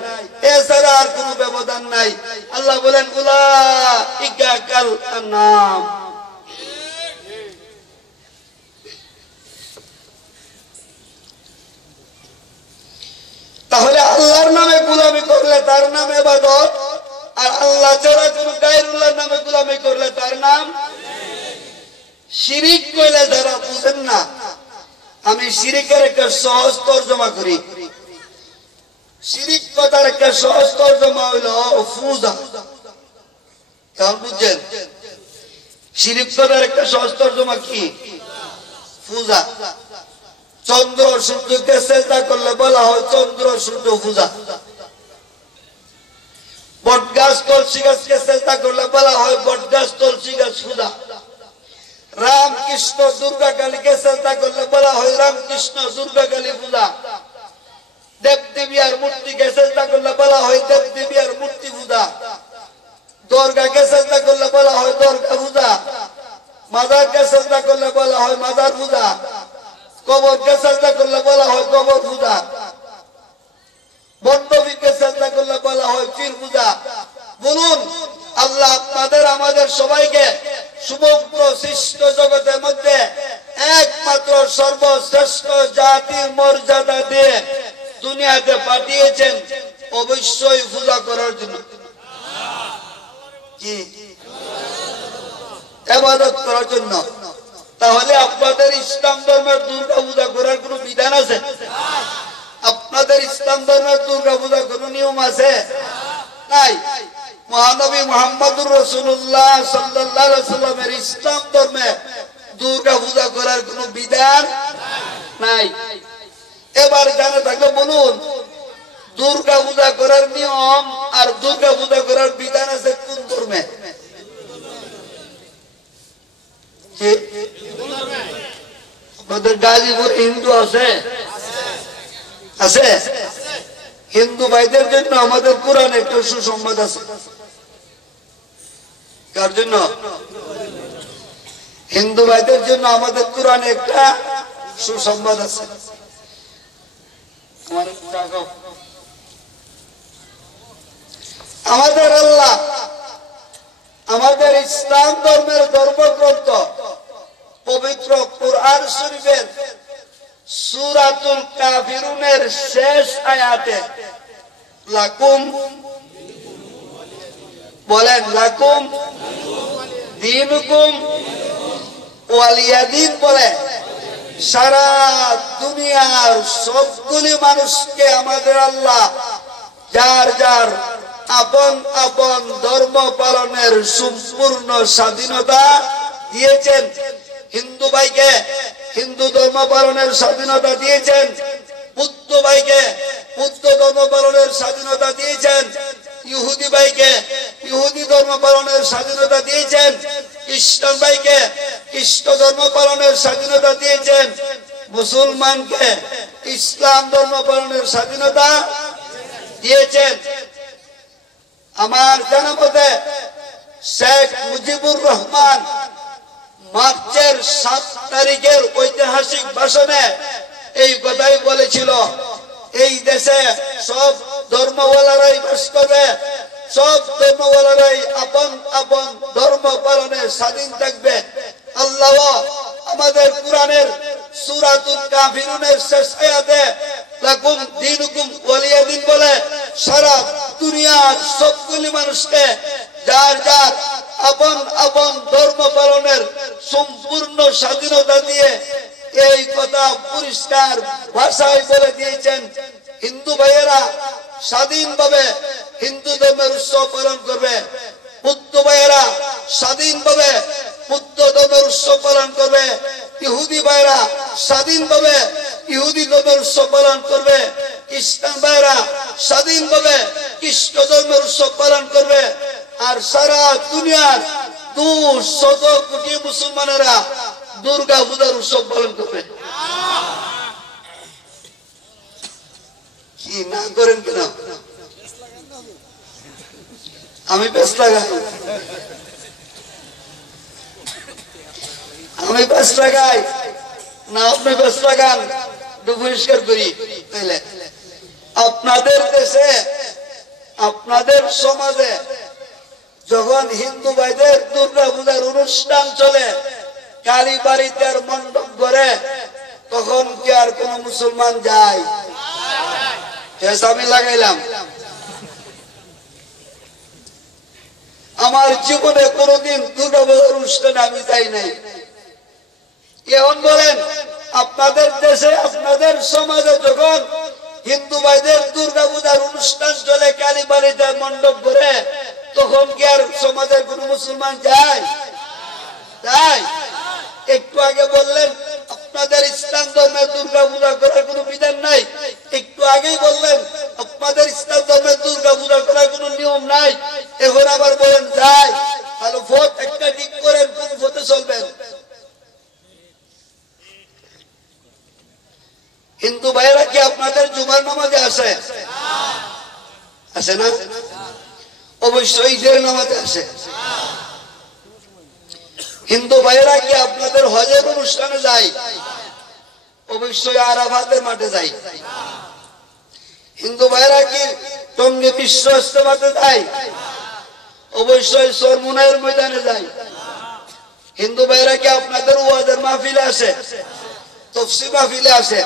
এছাড়া আর কোন ব্যবধান নাই। আল্লাহ বলেন উলাইকা কাল আনআম। তাহলে আল্লাহর নামে গোলামি করলে তার নাম ইবাদত, আর আল্লাহ ছাড়া কোন গায়রুল্লাহর নামে গোলামি করলে তার নাম শিরিক। কইলে যারা বুঝেন না, আমি শিরিকের একটা সহজ তর্জমা করি। শিরিক কথার একটা সহজ তর্জমা হইল পূজা। কেমন বুঝছেন? শিরিক কথার একটা সহজ তর্জমা কি? পূজা। চন্দ্র সূর্যকে চেষ্টা করলে বলা হয় চন্দ্র সূর্য পূজা। বট গাছ তুলসী গাছকে চেষ্টা করলে বলা হয় বট গাছ তুলসী গাছ পূজা। রাম কৃষ্ণ দুর্গা কালীকে শ্রদ্ধা করলে বলা হয় রাম কৃষ্ণ দুর্গা কালী পূজা। দেব দেবী আর মূর্তিকে শ্রদ্ধা করলে বলা হয় দেব দেবী আর মূর্তি পূজা। দুর্গাকে শ্রদ্ধা করলে বলা হয় দুর্গা পূজা। মাজারকে শ্রদ্ধা করলে বলা হয় মাজার পূজা। কবরকে শ্রদ্ধা করলে বলা হয় কবর পূজা। বন্ধবীকে শ্রদ্ধা করলে বলা হয় পীর পূজা। বলুন আল্লাহ আপনাদের আমাদের সবাইকে সমগ্র সৃষ্ট জগতের মধ্যে একমাত্র সর্বশ্রেষ্ঠ জাতির মর্যাদা দিয়ে দুনিয়াতে পাঠিয়েছেন অবশ্যই পূজা করার জন্য, কি ইবাদত করার জন্য। তাহলে আপনাদের ইসলাম ধর্মের দুর্গা পূজা করার কোন বিধান আছে? আপনাদের ইসলাম ধর্মের দুর্গা পূজা কোন নিয়ম আছে? নাই। মহানবী মুহাম্মদুর রাসূলুল্লাহ সাল্লাল্লাহু আলাইহি সাল্লামের ইসলাম ধর্মে দুর্গা পূজা করার কোন বিধান নাই। এবার জানা থাকলে বলুন দুর্গা পূজা করার নিয়ম আর দুর্গা পূজা করার বিধান আছে কোন ধর্মে? আমাদের গাজীপুর হিন্দু আছে, আছে। হিন্দু ভাইদের জন্য আমাদের কোরআন একটা সুসংবাদ আছে। কার জন্য? হিন্দু ভাইদের জন্য আমাদের কোরআনে একটা সুসংবাদ আছে। আমাদের আল্লাহ আমাদের ইসলাম ধর্মের ধর্মগ্রন্থ পবিত্র কুরআন শরীফের সূরাতুল কাফিরুনের শেষ আয়াতে লাকুম, বলেন লাকুম দীনুকুম ওয়ালিয়াদিন বলে সারা দুনিয়ার সবগুলি মানুষকে আমাদের আল্লাহ যার যার আপন আপন ধর্ম পালনের সম্পূর্ণ স্বাধীনতা দিয়েছেন। হিন্দু ভাইকে হিন্দু ধর্ম পালনের স্বাধীনতা দিয়েছেন, বুদ্ধ ভাইকে বুদ্ধ ধর্ম পালনের স্বাধীনতা দিয়েছেন, ইহুদি ভাইকে ইহুদি ধর্ম পালনের স্বাধীনতা দিয়েছেন, খ্রিস্টান ভাইকে খ্রিস্ট ধর্ম পালনের স্বাধীনতা দিয়েছেন, মুসলমানকে ইসলাম ধর্ম পালনের স্বাধীনতা দিয়েছেন। আমার জানা মতে শেখ মুজিবুর রহমান মার্চের 7 তারিখের ঐতিহাসিক ভাষণে এই কথাই বলেছিল, এই দেশে সব ধর্মওয়ালারাই বাস করবে, সব ধর্মওয়ালারাই আপন আপন ধর্ম পালনে স্বাধীন থাকবে। আল্লাহ আমাদের কোরআনের সূরাতুল কাফিরুনের শেষ আয়াতে লাকুম দীনুকুম ওয়ালিয়াদিন বলে সারা দুনিয়ার সবগুলি মানুষকে যার যার আপন আপন ধর্ম পালনের সম্পূর্ণ স্বাধীনতা দিয়ে এই কথা পরিষ্কার ভাষায় বলে দিয়েছেন। হিন্দু ভাইয়েরা স্বাধীনভাবে হিন্দু ধর্মের উৎসব পালন করবে, বুদ্ধ ভাইয়েরা স্বাধীনভাবে বুদ্ধ ধর্মের উৎসব পালন করবে, ইহুদি ভাইয়েরা স্বাধীনভাবে ইহুদি ধর্মের উৎসব পালন করবে, খ্রিস্টান ভাইয়েরা স্বাধীনভাবে খ্রিস্ট ধর্মের উৎসব পালন করবে। আর সারা দুনিয়ার 200 কোটি মুসলমানেরা দুর্গা পূজার উৎসব পালন করবে। কি না করেন কেন? আমি ব্যস্ত লাগাই, আমি ব্যস্ত লাগাই না আপনি ব্যস্ত লাগান, পরিষ্কার করি। তাইলে আপনাদের দেশে আপনাদের সমাজে যখন হিন্দু ভাইদের দুর্গা পূজার অনুষ্ঠান চলে, কালী বাড়িতে আর মণ্ডপ করে, তখন কি আর কোন মুসলমান যায়? আমি লাগাইলাম, আমার জীবনে কোনদিন দুর্গা পূজার অনুষ্ঠানে আমি যাই নাই। এখন বলেন আপনাদের দেশে আপনাদের সমাজে যখন হিন্দু ভাইদের দুর্গা পূজার অনুষ্ঠান চলে, কালী বাড়িতে মণ্ডপ করে, তখন কি আর সমাজের কোন মুসলমান যায়? তাই একটু আগে বললেন আপনাদের ইসলাম ধর্মের দুর্গা পূজা করার কোন বিধান নাই, একটু আগেই বললেন আপনাদের ইসলাম ধর্মের দুর্গা পূজা করার কোন নিয়ম নাই, এখন আবার বলেন যায়। তাহলে ভোট একটা ঠিক করেন, কোন ভোটে চলবেন? জুমার নামাজে আসে আসে না? অবশ্যই ঈদের নামাজে আসে। হিন্দু ভাইয়েরা কি আপনাদের হজের অনুষ্ঠানে যায়? অবশ্যই আরাফাতের মাঠে যায়। হিন্দু ভাইয়েরা কি টঙ্গী বিশ্ব ইজতেমাতে যায়? অবশ্যই সরমুনাইয়ের ময়দানে যায়। হিন্দু ভাইয়েরা কি আপনাদের ওয়াজের মাহফিলে আসে, তাফসীর মাহফিলে আসে,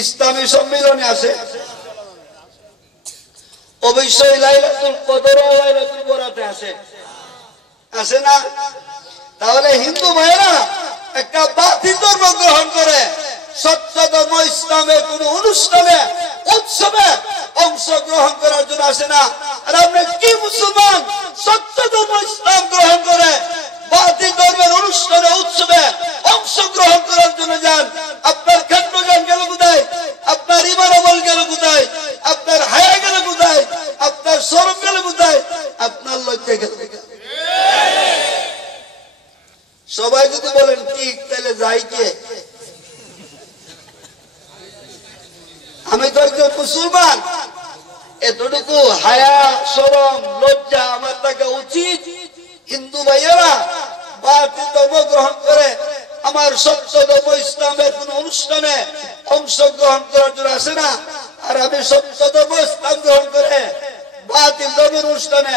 ইসলামী সম্মেলনে আসে? অবশ্যই লাইলাতুল কদর ও লাইলাতুল বরাতে আসে, আসে না? তাহলে হিন্দু ভাইয়েরা একটা বাতিল ধর্ম গ্রহণ করে সত্য ধর্ম ইসলামের কোন অনুষ্ঠানে উৎসবে অংশগ্রহণ করার জন্য আসে না। আর আপনি কি মুসলমান সত্য ধর্ম ইসলাম গ্রহণ করে বাতিল ধর্মের অনুষ্ঠানে উৎসবে অংশগ্রহণ করার জন্য যান? আপনার ক্ষেত্রজ্ঞান গেল কোথায়? আপনার ঈমান আমল গেল কোথায়? আপনার হায়া গেল কোথায়? আপনার শরম গেল কোথায়? আপনার লজ্জা গেল কোথায়? সবাই যদি বলেন ঠিক, তাহলে যাই কে? আমি তো একজন মুসলমান, এতটুকু হায়া শরম লজ্জা আমার থাকা উচিত। হিন্দু ভাইয়েরা বাতিল ধর্ম গ্রহণ করে আমার সত্য ধর্ম ইসলামের কোন অনুষ্ঠানে অংশগ্রহণ করার জন্য আসে না। আর আমি সত্য ধর্ম ইসলাম গ্রহণ করে বাতিল ধর্মের অনুষ্ঠানে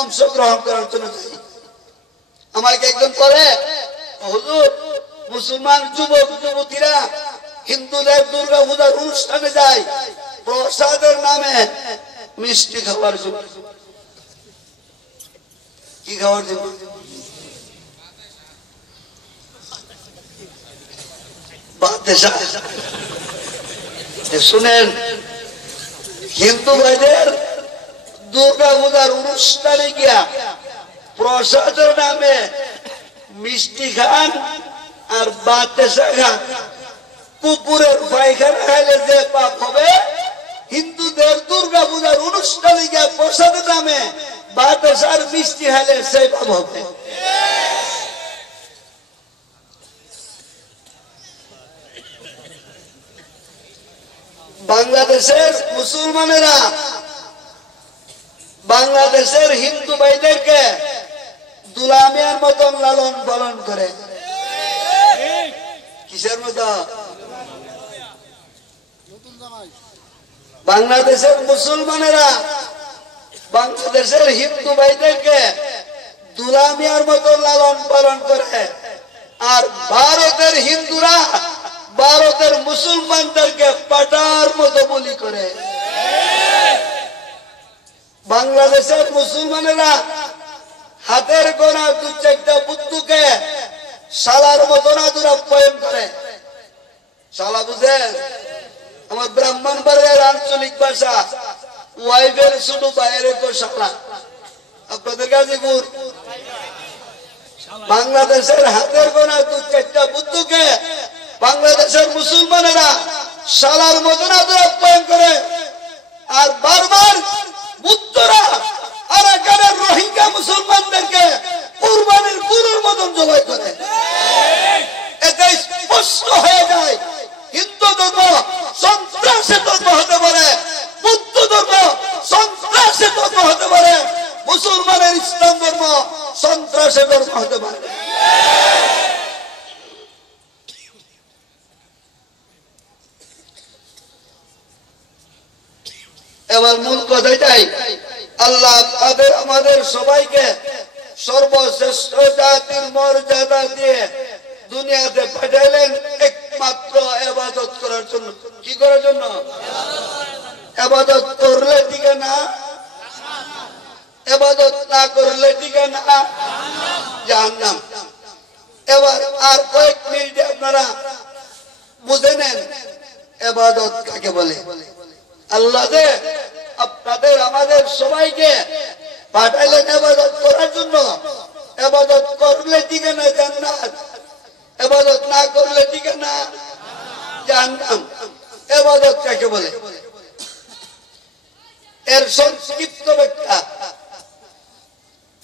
অংশগ্রহণ করার জন্য যাই। আমাকে একজন বলে, হুজুর মুসলমান যুবক যুবতীরা হিন্দুদের দুর্গা পূজার অনুষ্ঠানে যায় প্রসাদের নামে মিষ্টি খাবার জন্য। কি খাবার জন্য? শুনেন, হিন্দু ভাইদের দুর্গা পূজার অনুষ্ঠানে গিয়া প্রসাদের নামে মিষ্টি খান আর বাতাসা খান। কুকুরের পায়খানা খাইলে যে পাপ হবে, হিন্দুদের দুর্গা পূজার অনুষ্ঠানে গিয়ে প্রসাদের নামে বাতাসার মিষ্টি খাইলে সেই পাপ হবে। বাংলাদেশের মুসলমানেরা বাংলাদেশের হিন্দু ভাইদেরকে দুলামিয়ার মতন লালন পালন করে। কিসের মতো? বাংলাদেশের মুসলমানেরা বাংলাদেশের হিন্দু ভাইদেরকে দুলামিয়ার মতন লালন পালন করে। আর ভারতের হিন্দুরা ভারতের মুসলমানদেরকে পাটার মতো বলি করে। বাংলাদেশের মুসলমানেরা হাতের গোনা দু চারটা বুদ্ধুকে শালার মতন আদর আপ্যায়ন করে। শালা বুঝেন? আমার ব্রাহ্মণবাড়িয়ার আঞ্চলিক ভাষা, ওয়াইফের ছোট বাইরে তো শালা। আপনাদের কাছে বাংলাদেশের হাতের গোনা দু চারটা বুদ্ধুকে বাংলাদেশের মুসলমানেরা শালার মতন আদর আপ্যায়ন করে। আর বারবার বুদ্ধরা আর এখানে রোহিঙ্গা মুসলমানদেরকে কুরবানির গরুর মতন জবাই করে। এতে স্পষ্ট হয়ে যায় হিন্দু ধর্ম সন্ত্রাসের ধর্ম হতে পারে, বুদ্ধ ধর্ম সন্ত্রাসের ধর্ম হতে পারে, মুসলমানের ইসলাম ধর্ম সন্ত্রাসের ধর্ম হতে পারে। এবার মূল কথাটাই, আল্লাহ তাদের আমাদের সবাইকে সর্বশ্রেষ্ঠ জাতির মর্যাদা দিয়ে দুনিয়াতে পাঠাইলেন একমাত্র ইবাদত করার জন্য। কি করার জন্য? ইবাদত করলে ঠিক না, ইবাদত না করলে ঠিক না, জাহান্নাম। এবার আর কয়েক মিনিটে আপনারা বুঝে নেন ইবাদত কাকে বলে। আল্লাহ যে আপনাদের আমাদের সবাইকে পাঠাইলেন ইবাদত করার জন্য। ইবাদত করলে ঠিক না জান্নাত, ইবাদত না করলে ঠিক না জাহান্নাম। ইবাদত কাকে বলে? এর সংক্ষিপ্ত ব্যাখ্যা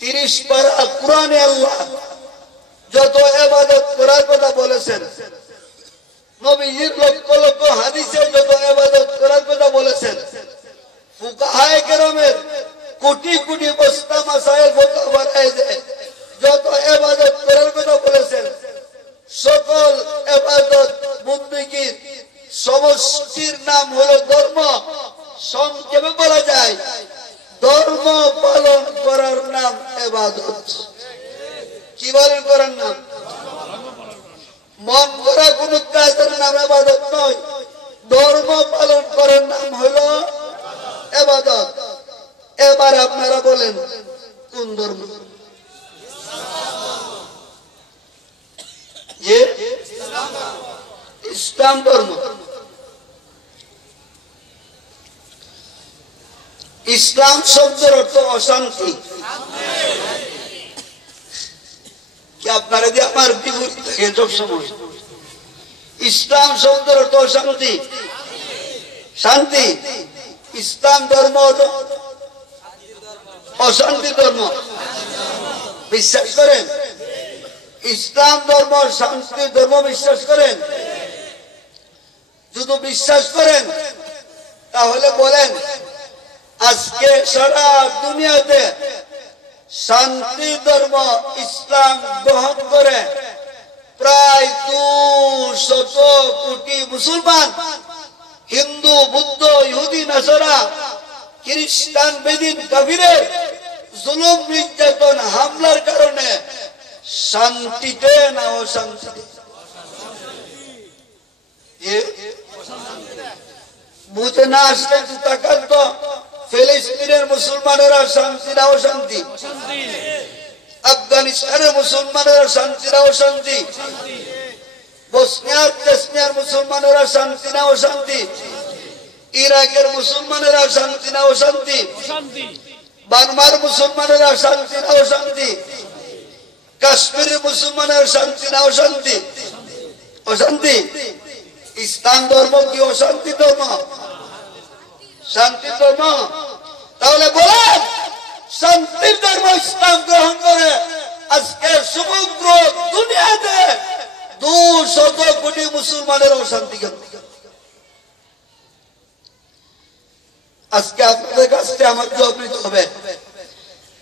30 পারা কোরআনে আল্লাহ যত ইবাদত করার কথা বলেছেন নবীজির লক্ষ লক্ষ হাদিসে যত ইবাদত করার কথা বলেছেন, ফুকাহায়ে কেরামের কোটি কোটি বস্তা মাসাইল ফতোয়া বানায় যে যত ইবাদত করার কথা বলেছেন, সকল ইবাদত বন্দেগীর সমষ্টির নাম হলো ধর্ম। সংক্ষেপে বলা যায় ধর্ম পালন করার নাম ইবাদত। কি পালন করার নাম? মন করা কোন কাজের নাম ইবাদত নয়, ধর্ম পালন করার নাম হলো ইবাদত। এবার আপনারা বলেন কোন ধর্ম? যে ইসলাম ধর্ম। ইসলাম শব্দের অর্থ অশান্তি। কি আপনারা দিয়ে আমার বিপরীত থাকে সবসময়? ইসলাম শব্দের অর্থ অশান্তি, শান্তি। ইসলাম ধর্ম হলো অশান্তি ধর্ম। বিশ্বাস করেন? ইসলাম ধর্ম শান্তি ধর্ম বিশ্বাস করেন? যদি বিশ্বাস করেন তাহলে বলেন আজকে সারা দুনিয়াতে শান্তি ধর্ম ইসলাম গ্রহণ করে প্রায় 200 কোটি মুসলমান, হিন্দু, বৌদ্ধ, ইহুদি, নাসারা, খ্রিস্টান, বেদিন, কাফিরের জুলুম, নির্যাতন, হামলার কারণে শান্তিতে না অশান্তিতে? বুঝে না আসলে তাকান তো, ফিলিস্তিনের মুসলমানেরা শান্তি না অশান্তি? আফগানিস্তানের মুসলমানেরা শান্তি না অশান্তি? বসনিয়া চেচনিয়ার মুসলমানেরা শান্তি না অশান্তি? ইরাকের মুসলমানেরা শান্তি না অশান্তি? বার্মার মুসলমানেরা শান্তি না অশান্তি? কাশ্মীরের মুসলমানের শান্তি না অশান্তি? অশান্তি। ইসলাম ধর্ম কি অশান্তি ধর্ম? শান্তি ধর্ম। তাহলে বলেন শান্তির ধর্ম ইসলাম গ্রহণ করে আজকে সমগ্র দুনিয়াতে 200 কোটি মুসলমানের অশান্তি কেন? আজকে আপনাদের কাছে আমার জবাব নিতে হবে।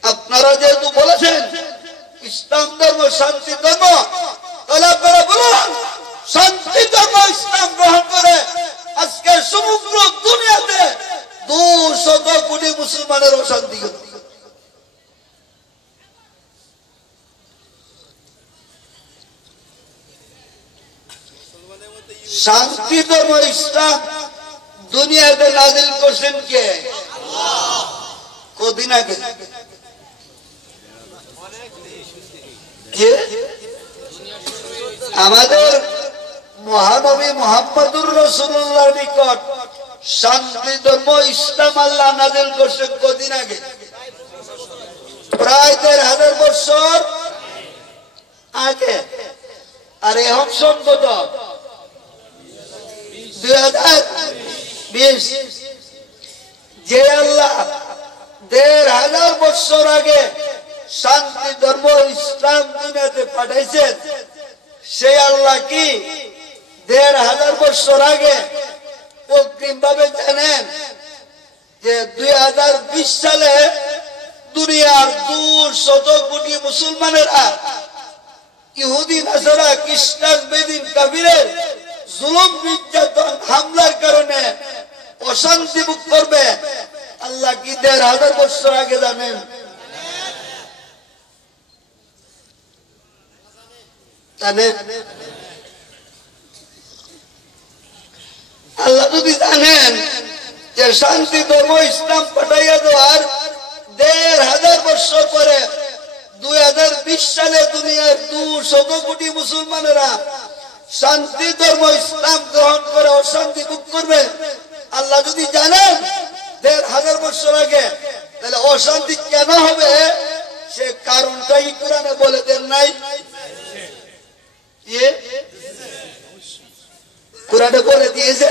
আপনারা যেহেতু বলেছেন ইসলাম ধর্ম শান্তি ধর্ম, তাহলে আপনারা বলুন শান্তি ধর্ম ইসলাম গ্রহণ করে আজকে সমগ্র দুনিয়াতে 200 কোটি মুসলমানের অশান্তি কেন? শান্তি ধর্ম ইসলাম দুনিয়াতে নাজিল করছেন কে? কদিন আগে আমাদের মহানবী মুহাম্মদুর রাসূলুল্লাহর নিকট শান্তি ধর্ম ইসলাম আল্লাহ নাজিল করছেন কদিন আগে? প্রায় 1000 বছর আগে। আর এখন সম্ভবত 2020। যে আল্লাহ 1000 বছর আগে শান্তি ধর্ম ইসলাম দুনিয়াতে পাঠাইছেন, সেই আল্লাহ কি 1000 বছর আগে অগ্রিম ভাবে জানেন যে 2020 সালে দুনিয়ার 200 কোটি মুসলমানেরা ইহুদি, নাসারা, খ্রিস্টান, বেদিন, কাফিরের জুলুম, নির্যাতন, হামলার কারণে অশান্তি ভোগ করবে? আল্লাহ কি 1000 বছর আগে জানেন? আল্লাহ যদি জানেন যে শান্তি ধর্ম ইসলাম পাঠাইয়া দেওয়ার 1000 বছর পরে 2020 সালে দুনিয়ার 200 কোটি মুসলমানেরা শান্তি ধর্ম ইসলাম গ্রহণ করে অশান্তি ভোগ করবে, আল্লাহ যদি জানেন 1000 বছর আগে, তাহলে অশান্তি কেন হবে সে কারণটাই কোরআনে বলে দেন নাই? কোরআনে বলে দিয়েছে।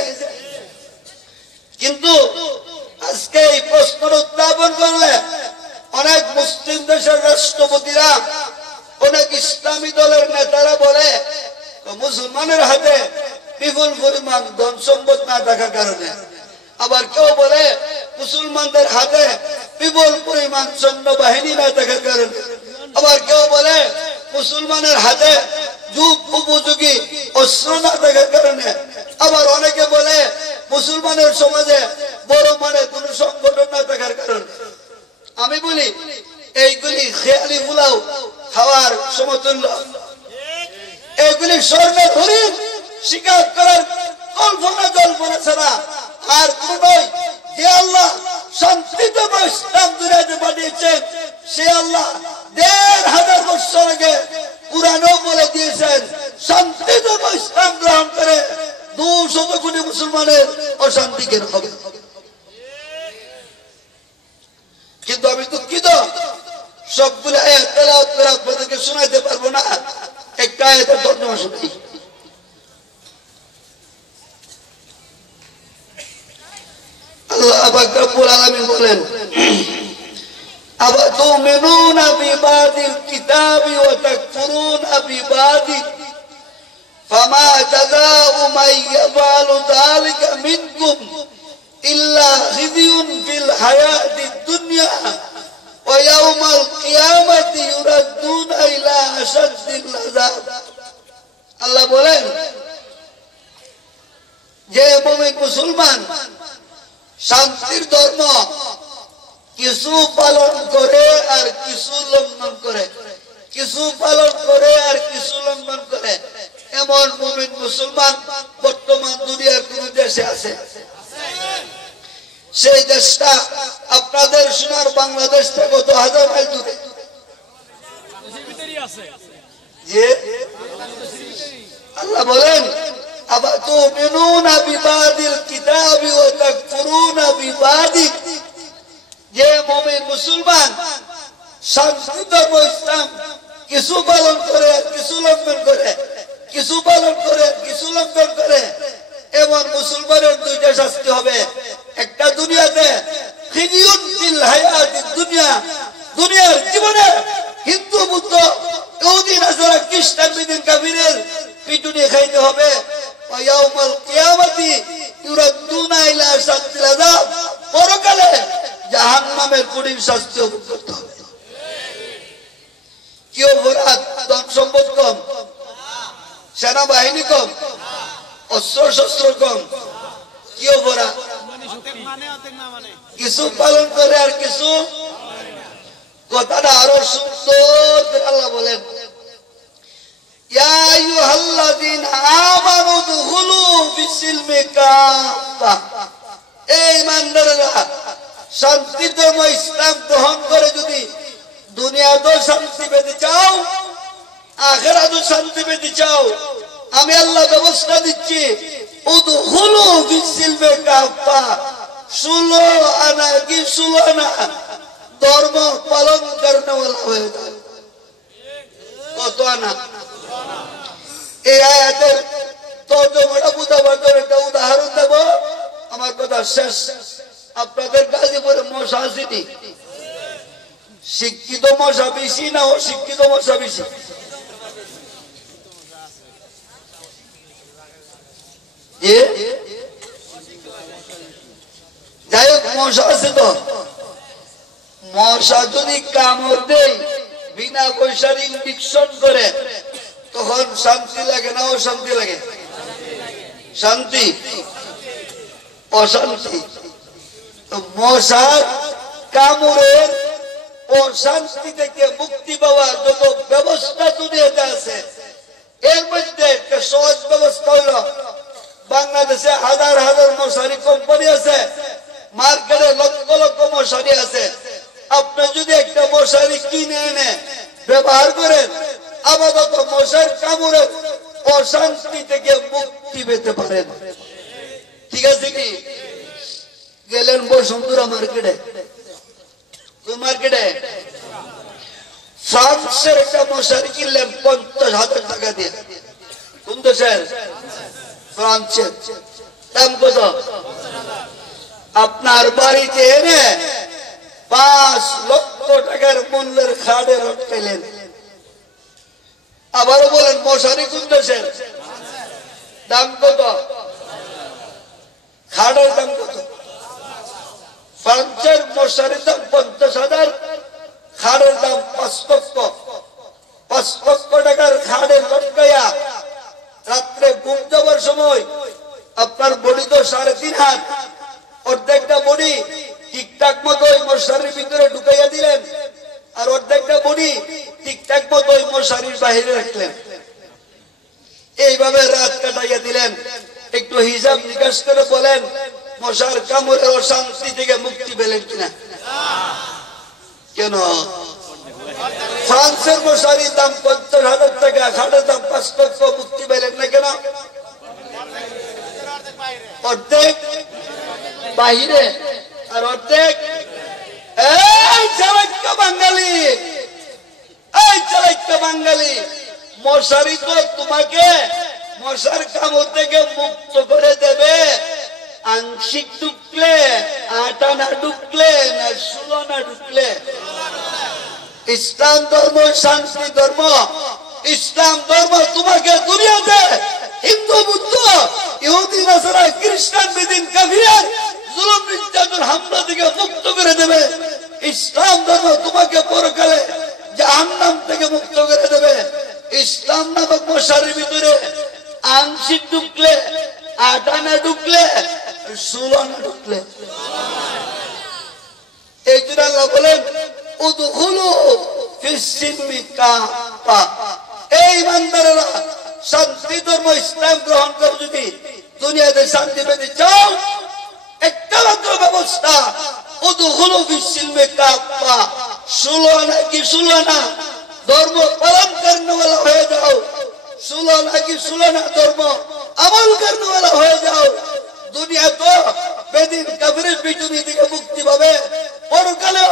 কিন্তু আজকে এই প্রশ্ন উত্থাপন করলে অনেক মুসলিম দেশের রাষ্ট্রপতিরা, অনেক ইসলামী দলের নেতারা বলে মুসলমানের হাতে বিপুল পরিমাণ ধন সম্পদ না থাকার কারণে, আবার কেউ বলে মুসলমানদের হাতে বিপুল পরিমাণ সৈন্যবাহিনী না থাকার কারণে, আবার কেউ বলে মুসলমানের হাতে যুগ উপযোগী অস্ত্র না থাকার কারণে, আবার অনেকে বলে মুসলমানের সমাজে বড় মানের কোন সংগঠন না থাকার কারণে। আমি বলি এইগুলি খেয়ালি ফুলাও খাওয়ার সমতুল্য, এইগুলি স্বর্ণের হরিণ শিকার করার কল্পনা ছাড়া আর কোন নয়। যে আল্লাহ শান্তিতে ইসলাম দুনিয়াতে পাঠিয়েছেন, সে আল্লাহ ১৫০০ বছর আগে কুরআনও বলে দিয়েছেন শান্তিতে ইসলাম গ্রহণ করে ২০০ কোটি মুসলমানের অশান্তি কেন হবে। কিন্তু আমি দুঃখিত, সবগুলো আয়াত তেলাওয়াত করে আপনাদেরকে শোনাইতে পারবো না। একটা আয়াতের তর্জমা শুনি। আল্লাহ পাক রব্বুল আলামিন বলেন, আফাতুমিনুনা বিবাদিল কিতাবি ওয়া তাকফুরুনা বিবাদি ফামা জাযাউ মান ইয়াফআলু যালিকা মিনকুম ইল্লা খিজিয়ুন ফিল হায়াতিদ দুনিয়া ওয়া ইয়াউমাল কিয়ামাতি ইউরাদ্দুনা ইলা আশাদ্দিল আযাব। আল্লাহ বলেন, যে মুমিন মুসলমান শান্তির ধর্ম কিছু পালন করে আর কিছু লঙ্ঘন করে, কিছু পালন করে আর কিছু লঙ্ঘন করে, এমন মুমিন মুসলমান বর্তমান দুনিয়ার কোন দেশে আছে? সেই দেশটা আপনাদের সোনার বাংলাদেশ থেকে কত হাজার মাইল দূরে। আল্লাহ বলেন, আফাতুমিনুনা বিবাদিল কিতাবি ওয়া তাকফুরুনা বিবাদি, যে মুমিন মুসলমান শান্তি ধর্ম ইসলাম কিছু পালন করে কিছু লঙ্ঘন করে, কিছু পালন করে কিছু লঙ্ঘন করে, এমন মুসলমানের দুইটা শাস্তি হবে। একটা দুনিয়াতে খিজিয়ুন ফিল হায়াতিদ দুনিয়া, দুনিয়ার জীবনে হিন্দু বুদ্ধ ইহুদি নাসারা খ্রিস্টান বিদিন কাফিরের পিটুনি খাইতে হবে। ওয়া ইয়াউমাল কিয়ামাতি ইউরাদ্দুনা ইলা আশাদ্দিল আযাব, পরকালে জাহান্নামের কঠিন শাস্তি ভোগ করতে হবে। কি অপরাধ? ধন সম্পদ কম, সেনাবাহিনী কম, অস্ত্র শস্ত্র কম, কি অপরাধ? কিছু পালন করে আর কিছু। কথাটা আরো সুন্দর করে আল্লাহ বলেন, ইয়া আইয়ুহাল্লাযীনা আমানু দুখুলু ফিস-সিলমি কাফা, এই ইমানদাররা শান্তির ধর্ম ইসলাম গ্রহণ করে যদি দুনিয়াতেও শান্তি পেতে চাও, আখিরাতেও শান্তি পেতে চাও, আমি আল্লাহ ব্যবস্থা দিচ্ছি। উদখুলু ফিস-সিলমি কাফা, 16 আনা কি 16 আনা ধর্ম পালন করনেওয়ালা হয়ে যাও। কত আনা? এই আয়াতের তর্জমাটা বুঝাবার জন্য একটা উদাহরণ দেব। আমার কথা শেষ। আপনাদের গাজীপুরে মশা আসেনি? শিক্ষিত মশা বেশি না অশিক্ষিত মশা বেশি? যাই হোক, মশা আছে তো। মশা যদি কামড় দেয় বিনা পয়সার ইনজেকশন করে, তখন শান্তি লাগে না অশান্তি লাগে? শান্তি, অশান্তি। মশার কামড়ের অশান্তি থেকে মুক্তি পাওয়ার যত ব্যবস্থা দুনিয়াতে আছে, এর মধ্যে একটা সহজ ব্যবস্থা হইল, বাংলাদেশে হাজার হাজার মশারি কোম্পানি আছে, মার্কেটে লক্ষ লক্ষ মশারি আছে। আপনি যদি একটা মশারি কিনে এনে ব্যবহার করেন, আপাতত মশার কামড়ের অশান্তি থেকে মুক্তি পেতে পারেন। ঠিক আছে কি? গেলেন বসুন্ধরা মার্কেটে, মার্কেটে ফ্রান্সের একটা মশারি কিনলেন 50,000 টাকা দিয়ে। কোন দেশের? ফ্রান্সের। দাম কত? আপনার বাড়িতে এনে 5 লক্ষ টাকার মূল্যের খাটে লটকাইলেন। আবারও বলেন, মশারি কোন দেশের? দাম কত? খাটের দাম কত? ফ্রান্সের মশারির দাম 50,000, খাটের দাম 5 লক্ষ। 5 লক্ষ টাকার খাটের লটকাইয়া রাত্রে ঘুম যাবার সময় আপনার বডি তো 3.5 হাত, অর্ধেকটা বডি ঠিকঠাক মতো ওই মশারির ভিতরে ঢুকাইয়া দিলেন, আর অর্ধেকটা বডি ঠিকঠাক মতো ওই মশারির বাহিরে রাখলেন। এইভাবে রাত কাটাইয়া দিলেন। একটু হিসাব নিকাশ করে বলেন, মশার কামড়ের অশান্তি থেকে মুক্তি পেলেন কিনা? কেন? ফ্রান্সের মশারির দাম 50,000 টাকা, খাটের দাম 5 লক্ষ, মুক্তি পেলেন না কেন? অর্ধেক বাহিরে আর অর্ধেক এই চালাক্য বাঙালি, এই চালাক্য বাঙালি। মশারি তো তোমাকে মশার কামড় থেকে মুক্ত করে দেবে আংশিক ঢুকলে, আটা না ঢুকলে, না সুলো না ঢুকলে। ইসলাম ধর্ম শান্তি ধর্ম। ইসলাম ধর্ম তোমাকে দুনিয়াতে হিন্দু, বুদ্ধ, ইহুদি, নাসারা, খ্রিস্টান, বেদিন, কাফির জুলুম, নির্যাতন, হামলা থেকে মুক্ত করে দেবে। ইসলাম ধর্ম তোমাকে পরকালে জাহান্নাম থেকে মুক্ত করে দেবে। ইসলাম নামক মশারির ভিতরে আংশিক ঢুকলে, আটা না ঢুকলে, সুলো না ঢুকলে। এই জন্য আল্লাহ বলেন উদখুলু ফিস-সিলমি কাফা। এই ইমানদারেরা শান্তি ধর্ম ইসলাম গ্রহণ করে যদি দুনিয়াতে শান্তি পেতে চাও, একটা মাত্র ব্যবস্থা, উদখুলু ফিস-সিলমি কাফা। সুলো নাকি সুলো না ধর্ম পালন করনে वाला হয়ে যাও। সুলো নাকি সুলো না ধর্ম আমল করনে वाला হয়ে যাও। দুনিয়া তো বেদিন কাফিরের পিছনে থেকে মুক্তি পাবে, পরকালে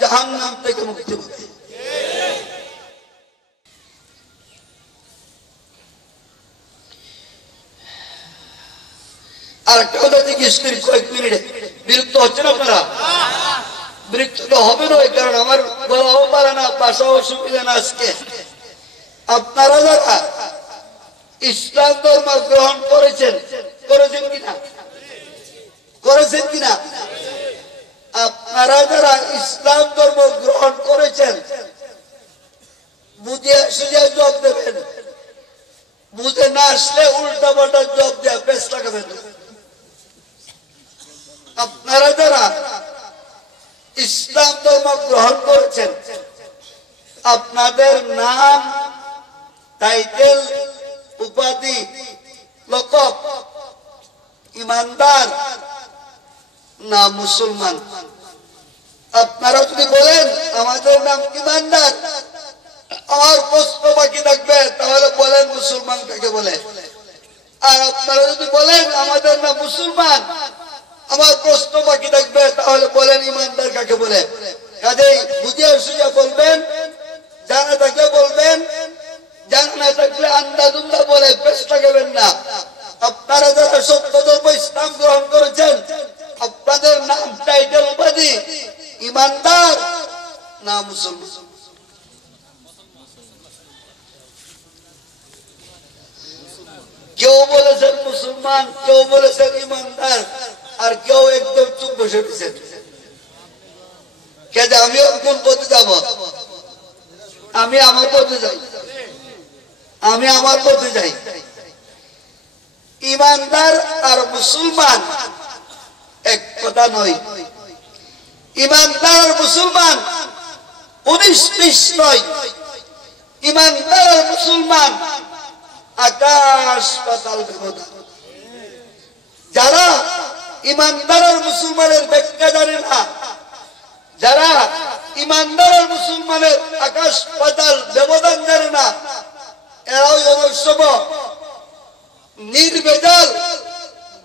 জাহান্নাম থেকে মুক্তি পাবে। আর একটা কথা জিজ্ঞেস করি কয়েক মিনিটে, বিরক্ত হচ্ছে না আপনারা? বিরক্ত তো হবে না, কারণ আমার বলাও পারে না, বাসাও অসুবিধা না। আজকে আপনারা যারা ইসলাম ধর্ম গ্রহণ করেছেন, করেছেন কিনা? করেছেন কিনা? আপনারা যারা ইসলাম ধর্ম গ্রহণ করেছেন, বুঝে সুঝে জব দেবেন, বুঝে না আসলে উল্টা পাল্টা জব দেয়া পেশ লাগাবেন। আপনারা যারা ইসলাম ধর্ম গ্রহণ করেছেন, আপনাদের নাম, টাইটেল, উপাধি, লকব ইমানদার না মুসলমান? আপনারা যদি বলেন আমাদের নাম ইমানদার, আমার প্রশ্ন বাকি থাকবে, তাহলে বলেন মুসলমান কাকে বলে? আর আপনারা যদি বলেন আমাদের নাম মুসলমান, আমার প্রশ্ন বাকি থাকবে, তাহলে বলেন ইমানদার কাকে বলে? কাজেই বুঝে সুঝে বলবেন, জানা থাকলে বলবেন, জানা না থাকলে আন্দাজুন্দা বলে পেশ লাগাবেন না। আপনারা যারা সত্য ধর্ম ইসলাম গ্রহণ করেছেন, আপনাদের নাম, টাইটেল, উপাধি ইমানদার না মুসলমান? কেউ বলেছেন মুসলমান, কেউ বলেছেন ইমানদার, আর কেউ একদম চুপ বসে দিচ্ছেন। আমিও কোন পথে যাব? আমি আমার পথে যাই, আমি আমার পথে যাই। ইমানদার আর মুসলমান এক কথা নয়। ইমানদার আর মুসলমান 19-20 নয়। ইমানদার আর মুসলমান আকাশ পাতাল ব্যবধান। যারা ইমানদার আর মুসলমানের ব্যাখ্যা জানে না, যারা ইমানদার আর মুসলমানের আকাশ পাতাল ব্যবধান জানে না, এরাও অনেক সময় নির্ভেজাল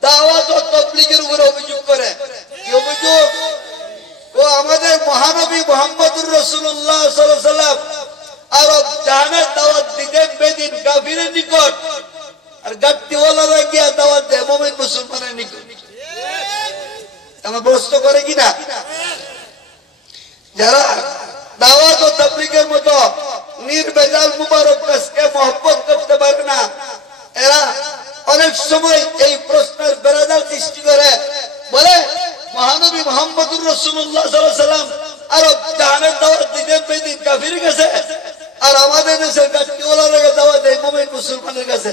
দাওয়াত ও তাবলীগের উপরে অভিযোগ করে। কি অভিযোগ? ও আমাদের মহানবী মুহাম্মদুর রাসূলুল্লাহ সাল্লাল্লাহু আলাইহি ওয়াসাল্লাম আরব জাহানের দাওয়াত দিতেন বেদিন কাফিরের নিকট, আর গাট্টিওয়ালারা গিয়া দাওয়াত দেয় মুমিন মুসলমানের নিকট। আমার প্রশ্ন করে কিনা? যারা দাওয়াত ও তাবলীগের মতো নির্ভেজাল মুবারক কাজকে মহব্বত করতে পারে না, এরা অনেক সময় এই প্রশ্নের বেড়াদার সৃষ্টি করে, বলে মহানবী মুহাম্মদুর রাসূলুল্লাহ সাল্লাল্লাহু আলাইহি ওয়াসাল্লাম আরব জাহানের দাওয়াত দিতেন বেদিন কাফির কাছে, আর আমাদের দেশের গাছটিওয়ালার দাওয়াত দেয় মুমিন মুসলমানের কাছে।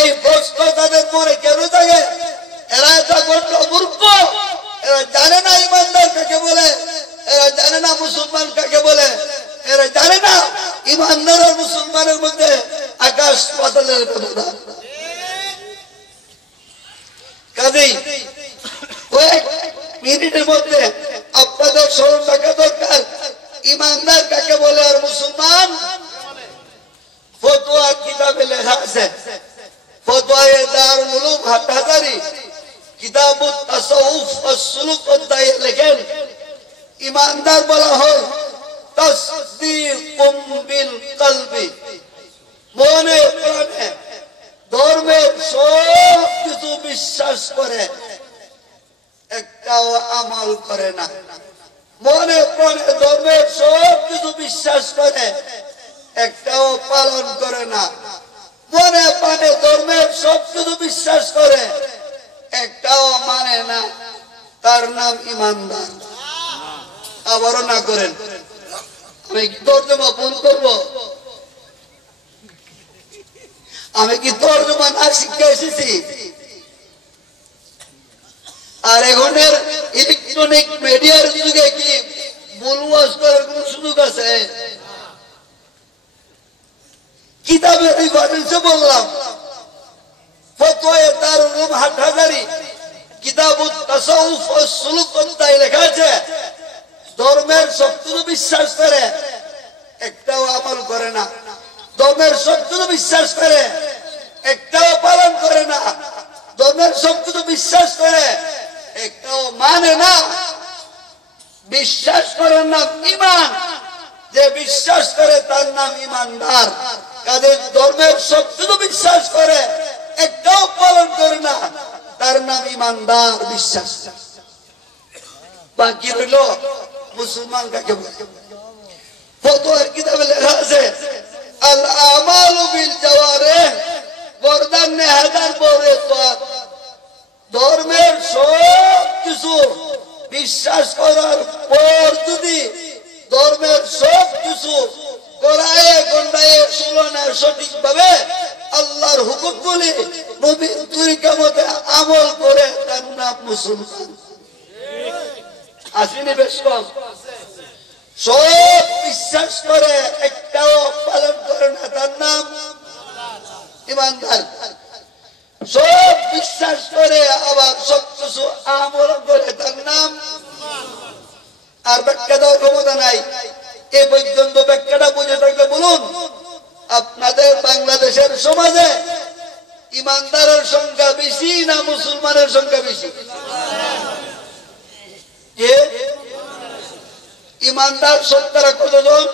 এই প্রশ্ন তাদের মনে কেন থাকে? এরা তখন মূর্খ, এরা জানে না ইমানদার কাকে বলে, এরা জানে না মুসলমান কাকে বলে, এরা জানে না ইমানদার আর মুসলমানের মধ্যে আকাশ পাতালের ব্যবধান। কাজেই কয়েক মিনিটের মধ্যে আপনাদের স্মরণ রাখা দরকার ইমানদার কাকে বলে আর মুসলমান। ফতোয়া কিতাবে লেখা আছে, ফতোয়ায়ে দারুল উলুম হাটহাজারী কিতাবুত তাসাউফ ওয়াস সুলুক অধ্যায়ে লেখেন, ইমানদার বলা হয় তাসদীকুম বিল কলবি, মনে প্রাণে ধর্মের সব কিছু বিশ্বাস করে, একটাও আমল করে না। মনে প্রাণে ধর্মের সব কিছু বিশ্বাস করে, একটাও পালন করে না। মনে প্রাণে ধর্মের সব কিছু বিশ্বাস করে, একটাও মানে না, তার নাম ইমানদার। আবারও না করেন, আমি কি তর্জমা ভুল করবো? আমি কি তর্জমা না শিক্ষা এসেছি? আর এখনের ইলেকট্রনিক মিডিয়ার যুগে কি ভুল ওয়াজ করার কোন সুযোগ আছে? কিতাবে রিফারেন্সে বললাম, ফতোয়ায়ে দারুল উলুম হাটহাজারী কিতাবুত তাসাউফ ওয়াস সুলুক অধ্যায়ে লেখা আছে, ধর্মের সব কিছু বিশ্বাস করে, একটাও আমল করে না। ধর্মের সব কিছু বিশ্বাস করে, একটাও পালন করে না। ধর্মের সব কিছু বিশ্বাস করে, একটাও মানে না। বিশ্বাস করার নাম ইমান, যে বিশ্বাস করে তার নাম ইমানদার। কাদের ধর্মের সব কিছু বিশ্বাস করে, একটাও পালন করে না, তার নাম ইমানদার বিশ্বাস। বাকি রইল মুসলমান কাকে বলে। ফতোয়ার কিতাবে লেখা আছে, আল আমালু বিল জাওয়ারিহ গর্দান নেহাদার পরে তোয়াত, ধর্মের সব কিছু বিশ্বাস করার পর যদি ধর্মের সব কিছু করায় গন্ডায় শুনলে সঠিকভাবে আল্লাহর হুকুমগুলি নবীর তরিকা মতে আমল করে, তার নাম মুসলমান। আসেনি বেশ কম? সব বিশ্বাস করে, একটাও পালন করে না, তার নাম ইমানদার। সব বিশ্বাস করে আবার সব কিছু আমল করে, তার নাম। আর ব্যাখ্যা দেওয়ার ক্ষমতা নাই। এ পর্যন্ত ব্যাখ্যাটা বুঝে থাকলে বলুন, আপনাদের বাংলাদেশের সমাজে ইমানদারের সংখ্যা বেশি না মুসলমানের সংখ্যা বেশি? ইমানদার শতকরা কতজন?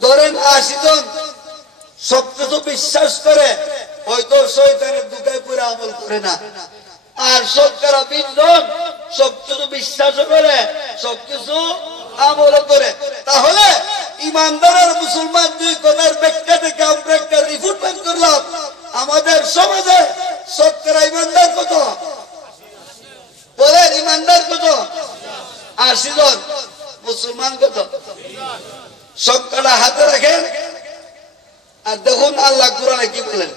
ধরেন 80 জন সবকিছু বিশ্বাস করে, হয়তো শয়তানের দুঃখায় পুরো আমল করে না। আর শতকরা 20 জন সবকিছু বিশ্বাস করে, সবকিছু আমল করে। তাহলে ইমানদার আর মুসলমান দুই কথার ব্যাখ্যা থেকে আমরা একটা রিপোর্ট বের করলাম, আমাদের সমাজে শতকরা ইমানদার কত? বলেন, ইমানদার কত? 80 জন। মুসলমান কত? সংখ্যাটা হাতে রাখেন আর দেখুন আল্লাহ কোরআনে কি বলেন,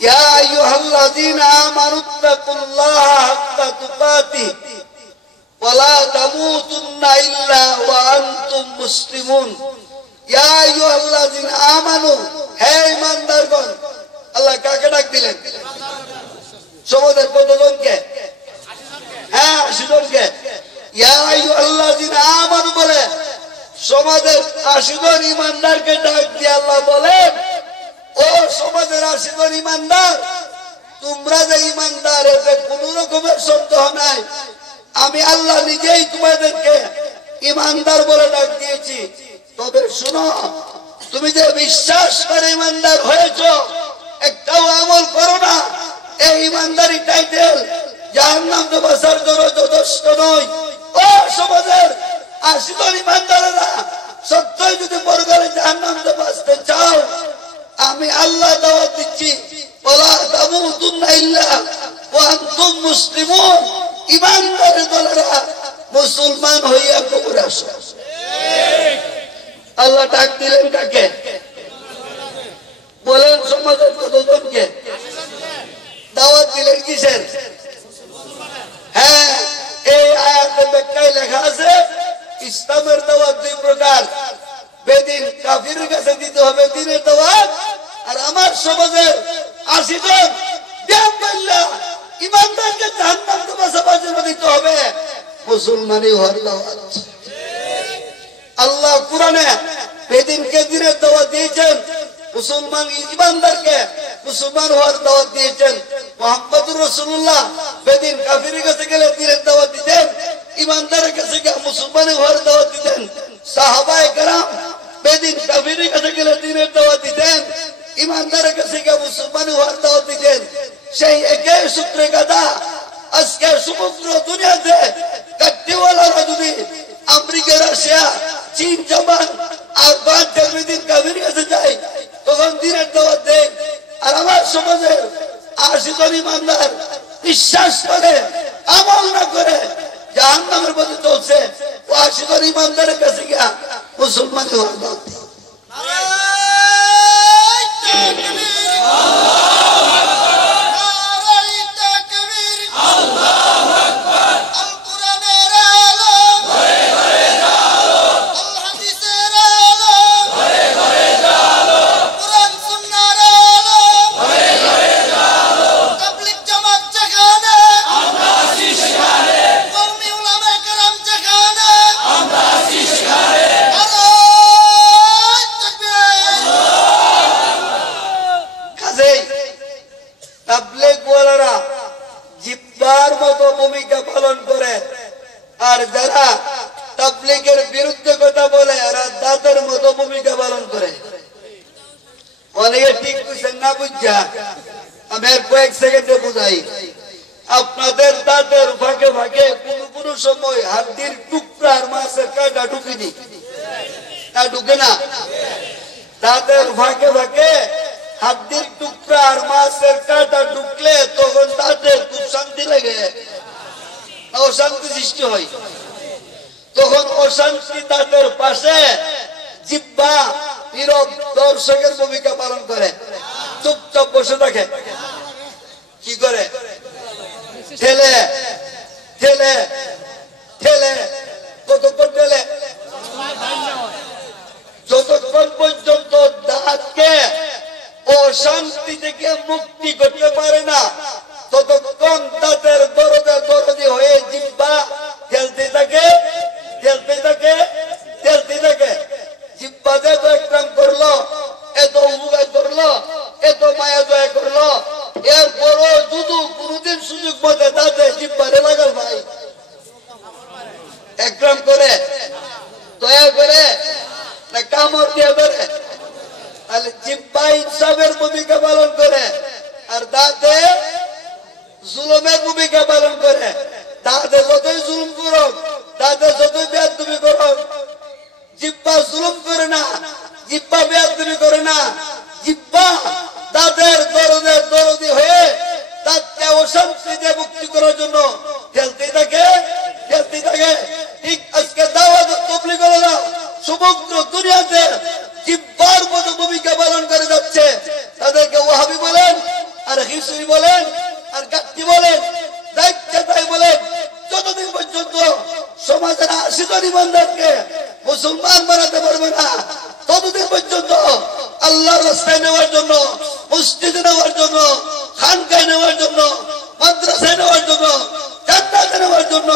ইয়া আইয়ুহাল্লাযীনা আমানুত্তাকুল্লাহা হাক্কা তুকাতিহি ওয়া লা তামুতুন্না ইল্লা ওয়া আনতুম মুসলিমুন। ইয়া আইয়ুহাল্লাযীনা আমানু, হে ঈমানদারগণ। আল্লাহ কাকে ডাক দিলেন? সমাজের কতজনকে? হ্যাঁ, 80 জনকে। ইয়া আইয়ুহাল্লাযীনা আমানু বলে সমাজের 80 জন ঈমানদারকে ডাক দিয়ে আল্লাহ বলেন, ও সমাজের 80 জন ঈমানদার, তোমরা যে ঈমানদার, এতে কোন রকমের সন্দেহ নাই। আমি আল্লাহ নিজেই তোমাদেরকে ঈমানদার বলে ডাক দিয়েছি। তবে শুনো, তুমি যে বিশ্বাস করে ঈমানদার হয়েছো, একটাও আমল করো না, এই ঈমানদারি টাইটেল জাহান্নাম থেকে বাঁচার জন্য যথেষ্ট নয়। ও সমাজের 80 জন ঈমানদারেরা, সত্যই যদি পরকালে জাহান্নাম থেকে বাঁচতে চাও, আমি আল্লাহ দাওয়াত দিচ্ছি ওয়ালা তামুতুন্না ইল্লা ওয়া আনতুম মুসলিমুন, ঈমানদার দলেরা মুসলমান হইয়া কবরে আসো। আল্লাহ ডাক দিলেন কাকে? বলেন সমাজের কতজনকে? দাওয়াত দিলেন কিসের? হ্যাঁ, এই আয়াতের ব্যাখ্যায় লেখা আছে ইসলামের দাওয়াত দুই প্রকার। বেদিন কাফিরের কাছে দিতে হবে দিনের দাওয়াত, আর আমার সমাজের ৮০ জন ইমানদারকে জাহান্নাম থেকে বাঁচাবার জন্য দিতে হবে মুসলমানই হওয়ার দাওয়াত। আল্লাহ কোরআনে বেদিনকে দিনের দাওয়াত দিয়েছেন, মুসলমান ইমানদারকে মুসলমান হওয়ার দাওয়াত দিয়েছেন। মুহাম্মদুর রাসূলুল্লাহ বেদিন কাফিরের কাছে গেলে দিনের দাওয়াত দিতেন, ইমানদারের কাছে গিয়ে মুসলমান হওয়ার দাওয়াত দিতেন। সাহাবায়ে কেরাম বেদিন কাফিরের কাছে গেলে দিনের দাওয়াত দিতেন, ইমানদারের কাছে গিয়ে মুসলমান হওয়ার দাওয়াত দিতেন। সেই একই সূত্রে গাদা আজকে সমগ্র দুনিয়াতে কাট্টিওয়ালারা যদি আমেরিকা, রাশিয়া, চীন, জাপান আর বাংলাদেশ বেদিন কাফিরের কাছে যায় তখন দিনের দাওয়াত দেয়। আর আমার সমাজের ৮০ জন ইমানদার বিশ্বাস করে আমল না করে জাহান্নামের পথে চলছে, ও ৮০ জন ইমানদারের কাছে গিয়া মুসলমান হওয়ার দাওয়াত দেয়। আর যারা তাবলীগের বিরুদ্ধে কথা বলে এরা দাঁতের মতো ভূমিকা পালন করে। অনেকে ঠিক বুঝছেন না, বুঝা আমি আর কয়েক সেকেন্ডে বুঝাই। আপনাদের দাঁতের ফাঁকে ফাঁকে কোন সময় হাড্ডির টুকরার মাছের কাঁটা ঢুকেনি, তা ঢুকে না? দাঁতের ফাঁকে ফাঁকে হাড্ডির টুকরা আর মাছের কাঁটা ঢুকলে তখন দাঁতের খুব শান্তি লাগে, অশান্তি সৃষ্টি হয়। তখন অশান্তি দাঁতের পাশে জিহ্বা নীরব দর্শকের ভূমিকা পালন করে, চুপচাপ বসে থাকে। কি করে? ঠেলে ঠেলে ঠেলে, কতক্ষণ ঠেলে? যতক্ষণ পর্যন্ত দাঁতকে অশান্তি থেকে মুক্তি করতে পারে না ততক্ষণ দাঁতের দরজা দরদি হয়ে জিহ্বা ঠেলতে থাকে ঠেলতে থাকে ঠেলতে থাকে। জিহ্বা যে একরাম করলো, এত উপকার করলো, এত মায়া দয়া করলো, এরপরও যদি কোনদিন সুযোগ মতে দাঁতে জিহ্বারে লাগাল ভাই একরাম করে, দয়া করে না কামড় দিয়ে ধরে, তাহলে জিহ্বা ইনসাফের ভূমিকা পালন করে আর দাঁতে জুলুমের ভূমিকা পালন করে। দাঁতে যতই জুলুম করো, দাঁতে যতই বেয়াদবি করো, জিহ্বা জুলুম করে না, জিহ্বা বেয়াদবি করে না। জিহ্বা দাঁতের দরদের দরদি হয়ে দাঁতকে অশান্তি দিয়ে মুক্তি করার জন্য খেলতে থাকে খেলতে থাকে। ঠিক আজকে দাওয়াত তাবলীগ ওয়ালারা সমগ্র দুনিয়াতে জিহ্বার মতো ভূমিকা পালন করে যাচ্ছে। তাদেরকে ওয়াহাবি বলেন আর খিচুড়ি বলেন আর গাত্তি বলেন, দায়িত্বটাই বলেন, যতদিন পর্যন্ত সমাজের ৮০ জন ইমানদারকে মুসলমান বানাতে পারবে না ততদিন পর্যন্ত আল্লাহর রাস্তায় নেওয়ার জন্য, মসজিদে নেওয়ার জন্য, খানকায় নেওয়ার জন্য, মাদ্রাসায় নেওয়ার জন্য, জান্নাতে নেওয়ার জন্য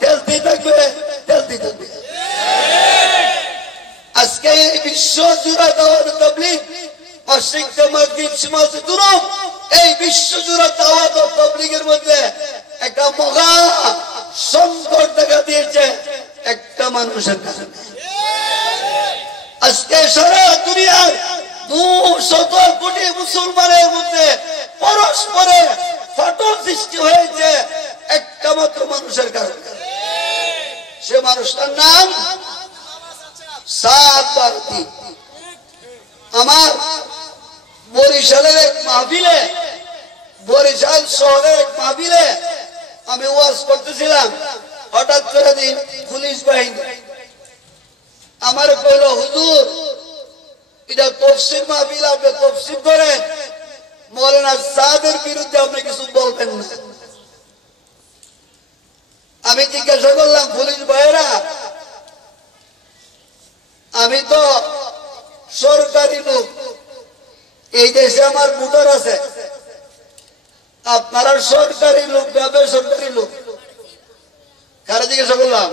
খেলতেই থাকবে খেলতেই থাকবে। আজকে এই বিশ্ব জুড়া দাওয়াত তাবলীগ অশিক্ষা মাগরিব সমাজে দূর, এই বিশ্ব জুড়া দাওয়াত তাবলীগের মধ্যে একটা মহা সংকট দেখা দিয়েছে একটা মানুষের কারণে। আজকে সারা দুনিয়ার ২০০ কোটি মুসলমানের মধ্যে পরস্পরে ফাটল সৃষ্টি হয়েছে একটা মাত্র মানুষের কারণে। সে মানুষটার নাম সাদ ভারতী। আমার বরিশালের এক মাহফিলে, বরিশাল শহরের এক মাহফিলে আমি ওয়াজ করতেছিলাম। হঠাৎ করে দিন পুলিশ বাহিনী আমার কইল, হুজুর এটা তফসির মাহফিল, আপনি তফসির করেন, মৌলানা সাদের বিরুদ্ধে আপনি কিছু বলবেন না। আমি জিজ্ঞাসা করলাম, পুলিশ ভাইয়েরা আমি তো সরকারি লোক, এই দেশে আমার ভোটার আছে, আপনারা সরকারি লোক না বেসরকারি লোক? কারা জিজ্ঞাসা করলাম?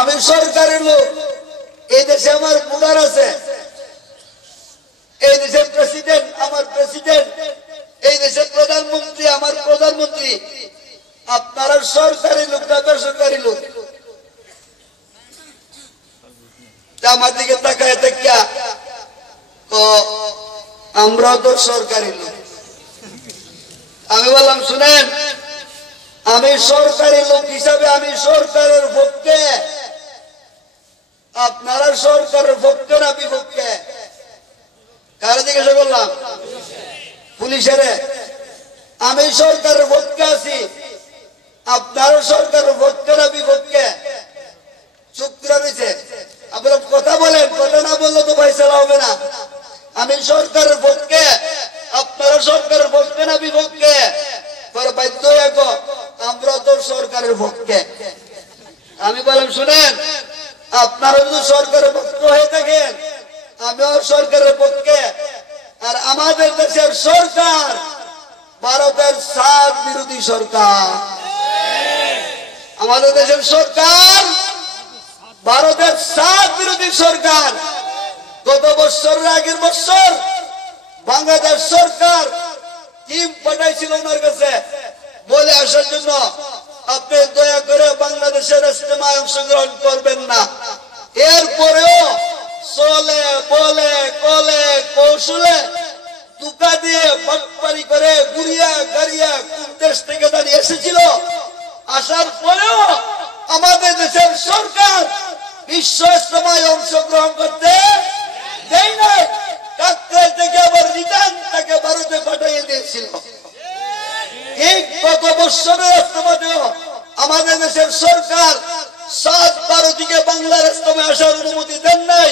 আমি সরকারি লোক, এই দেশে আমার ভোটার আছে, এই দেশের প্রেসিডেন্ট আমার প্রেসিডেন্ট, এই দেশের প্রধানমন্ত্রী আমার প্রধানমন্ত্রী, আপনারা সরকারি লোক না বেসরকারি লোক? আমার দিকে তাকায় দেখিয়া আমরা তো সরকারি লোক। আমি বললাম, শুনেন, আমি সরকারি লোক হিসাবে আমি সরকারের পক্ষে, আপনারা সরকারের পক্ষে না বিপক্ষে? কারা জিজ্ঞাসা করলাম? পুলিশের। আমি সরকারের পক্ষে আছি, আপনারা সরকারের পক্ষে না বিপক্ষে? চুপ করে রয়েছে। আপনারা কথা বলেন, কথা না বললে তো ফয়সালা হবে না। আমি সরকারের পক্ষে, আপনারা সরকারের পক্ষে না বিপক্ষে? বাধ্য আমরা তো সরকারের পক্ষে। আমি বললাম, শুনেন, আপনারা যদি সরকারের পক্ষে হয়ে থাকেন, আমিও সরকারের পক্ষে। আর আমাদের দেশের সরকার ভারতের সাত বিরোধী সরকার। আমাদের দেশের সরকার ভারতের সাত বিরোধী সরকার। গত বছরের আগের বছর বাংলাদেশ সরকার টিম পাঠাইছিল ওনার কাছে বলে আসার জন্য, আপনি দয়া করে বাংলাদেশের ইজতেমায় অংশগ্রহণ করবেন না। এরপরেও চলে বলে কলে কৌশলে টুকা দিয়ে বাটপারি করে গুড়িয়া গাড়িয়া কোন দেশ থেকে দাঁড়িয়ে এসেছিল, আসার পরেও আমাদের দেশের সরকার বিশ্ব ইজতেমায় অংশগ্রহণ করতে দেয় নাই। কাকরাইল থেকে আবার রিটার্ন তাকে ভারতে পাঠিয়ে দিয়েছিল। ঠিক গত বছরের ইজতেমাতেও আমাদের দেশের সরকার 7-12 থেকে বাংলার ইজতেমায় আসার অনুমতি দেন নাই।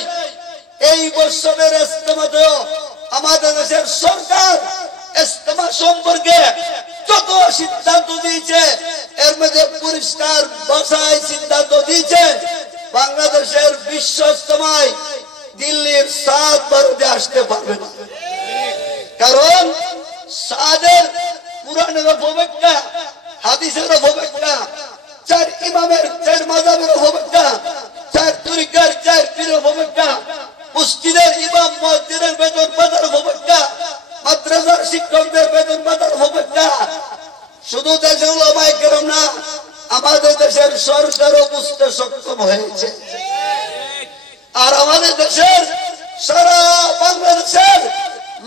এই বছরের ইজতেমাতেও আমাদের দেশের সরকার ইজতেমা সম্পর্কে যত সিদ্ধান্ত দিয়েছে এর মধ্যে পরিষ্কার ভাষায় সিদ্ধান্ত দিয়েছে, বাংলাদেশের বিশ্ব ইজতেমায় দিল্লির 7-12 আসতে পারবে না। কারণ সাদের পুরাণের অপব্যাখ্যা, হাদিসের অপব্যাখ্যা, 4 ইমামের 4 মাযহাবের অপব্যাখ্যা, 4 তরিকার 4 পীরের অপব্যাখ্যা, মসজিদের ইমাম মুয়াজ্জিনের বেতন ভাতার অপব্যাখ্যা, মাদ্রাসার শিক্ষকদের বেতন ভাতার অপব্যাখ্যা। শুধু দেশের উলামায়ে কেরাম না, আমাদের দেশের সরকারও বুঝতে সক্ষম হয়েছে। আর আমাদের দেশের সারা বাংলাদেশের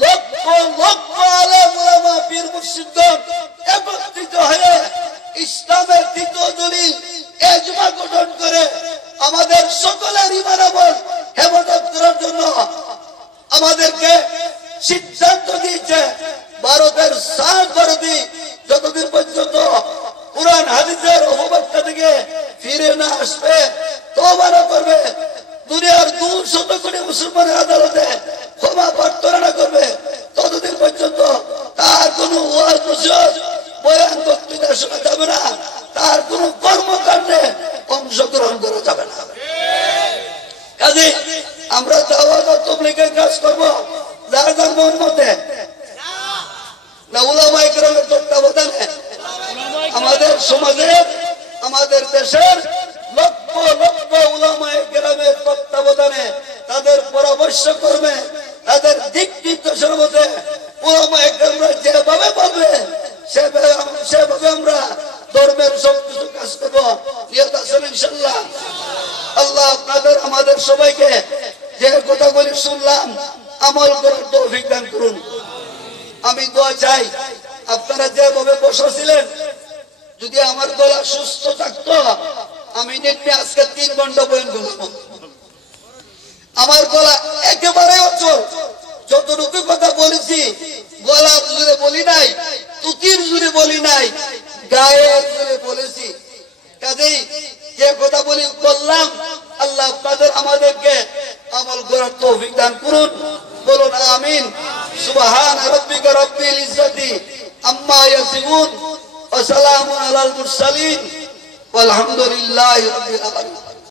লক্ষ লক্ষ আলেম উলামা পীর মুর্শিদগণ একত্রিত হয়ে ইসলামের দ্বিতীয় দলিল ইজমা গঠন করে আমাদের সকলের ঈমান আমল হেফাজত করার জন্য আমাদেরকে সিদ্ধান্ত দিয়েছে। ভারতের 7 বিরোধী যতদিন পর্যন্ত কুরআন হাদিসের অপব্যাখ্যা থেকে ফিরে না আসবে, তওবা না করবে, দুনিয়ার 200 কোটি মুসলমানের আদালতে ক্ষমা প্রার্থনা না করবে, ততদিন পর্যন্ত তার কোনো ওয়াজ নসিহত বয়ান বক্তৃতা শোনা যাবে না, তার কোনো কর্মকাণ্ডে অংশগ্রহণ করা যাবে না। কাজে আমরা দাওয়াত ও তাবলীগের কাজ করব যার যার মন মতে, না উলামায়ে কেরামের তত্ত্বাবধানে। আমাদের সমাজের, আমাদের দেশের লক্ষ লক্ষ উলামায়ে কেরামের তত্ত্বাবধানে, তাদের পরামর্শ করবে, তাদের দিক নির্দেশের মধ্যে উলামায়ে কেরামরা যেভাবে বলবে সেভাবে আমরা ধর্মের সবকিছু কাজ করব। নিয়ত আছেন ইনশাআল্লাহ? আল্লাহ আপনাদের আমাদের সবাইকে যে কথাগুলি শুনলাম আমল করার তৌফিক দান করুন। আমি দোয়া চাই, আপনারা যেভাবে বসেছিলেন, যদি আমার গলা সুস্থ থাকতো আমি নিয়ে আজকে 3 ঘন্টা বয়ান করলাম। আমার গলা একেবারে অচল, যতটুকু কথা বলেছি গলার জোরে বলি নাই, তুতির জোরে বলি নাই, গায়ের জোরে বলেছি। কাজেই যে কথা বললাম, আল্লাহ আপনাদের আমাদেরকে আমল করার তৌফিক দান করুন। বলুন আমিন। সুবহান রাব্বিকা রাব্বিল ইজ্জাতি আম্মা ইয়াসিফুন ওয়া সালামুন আলাল মুরসালিন ওয়ালহামদুলিল্লাহি রাব্বিল আলামিন।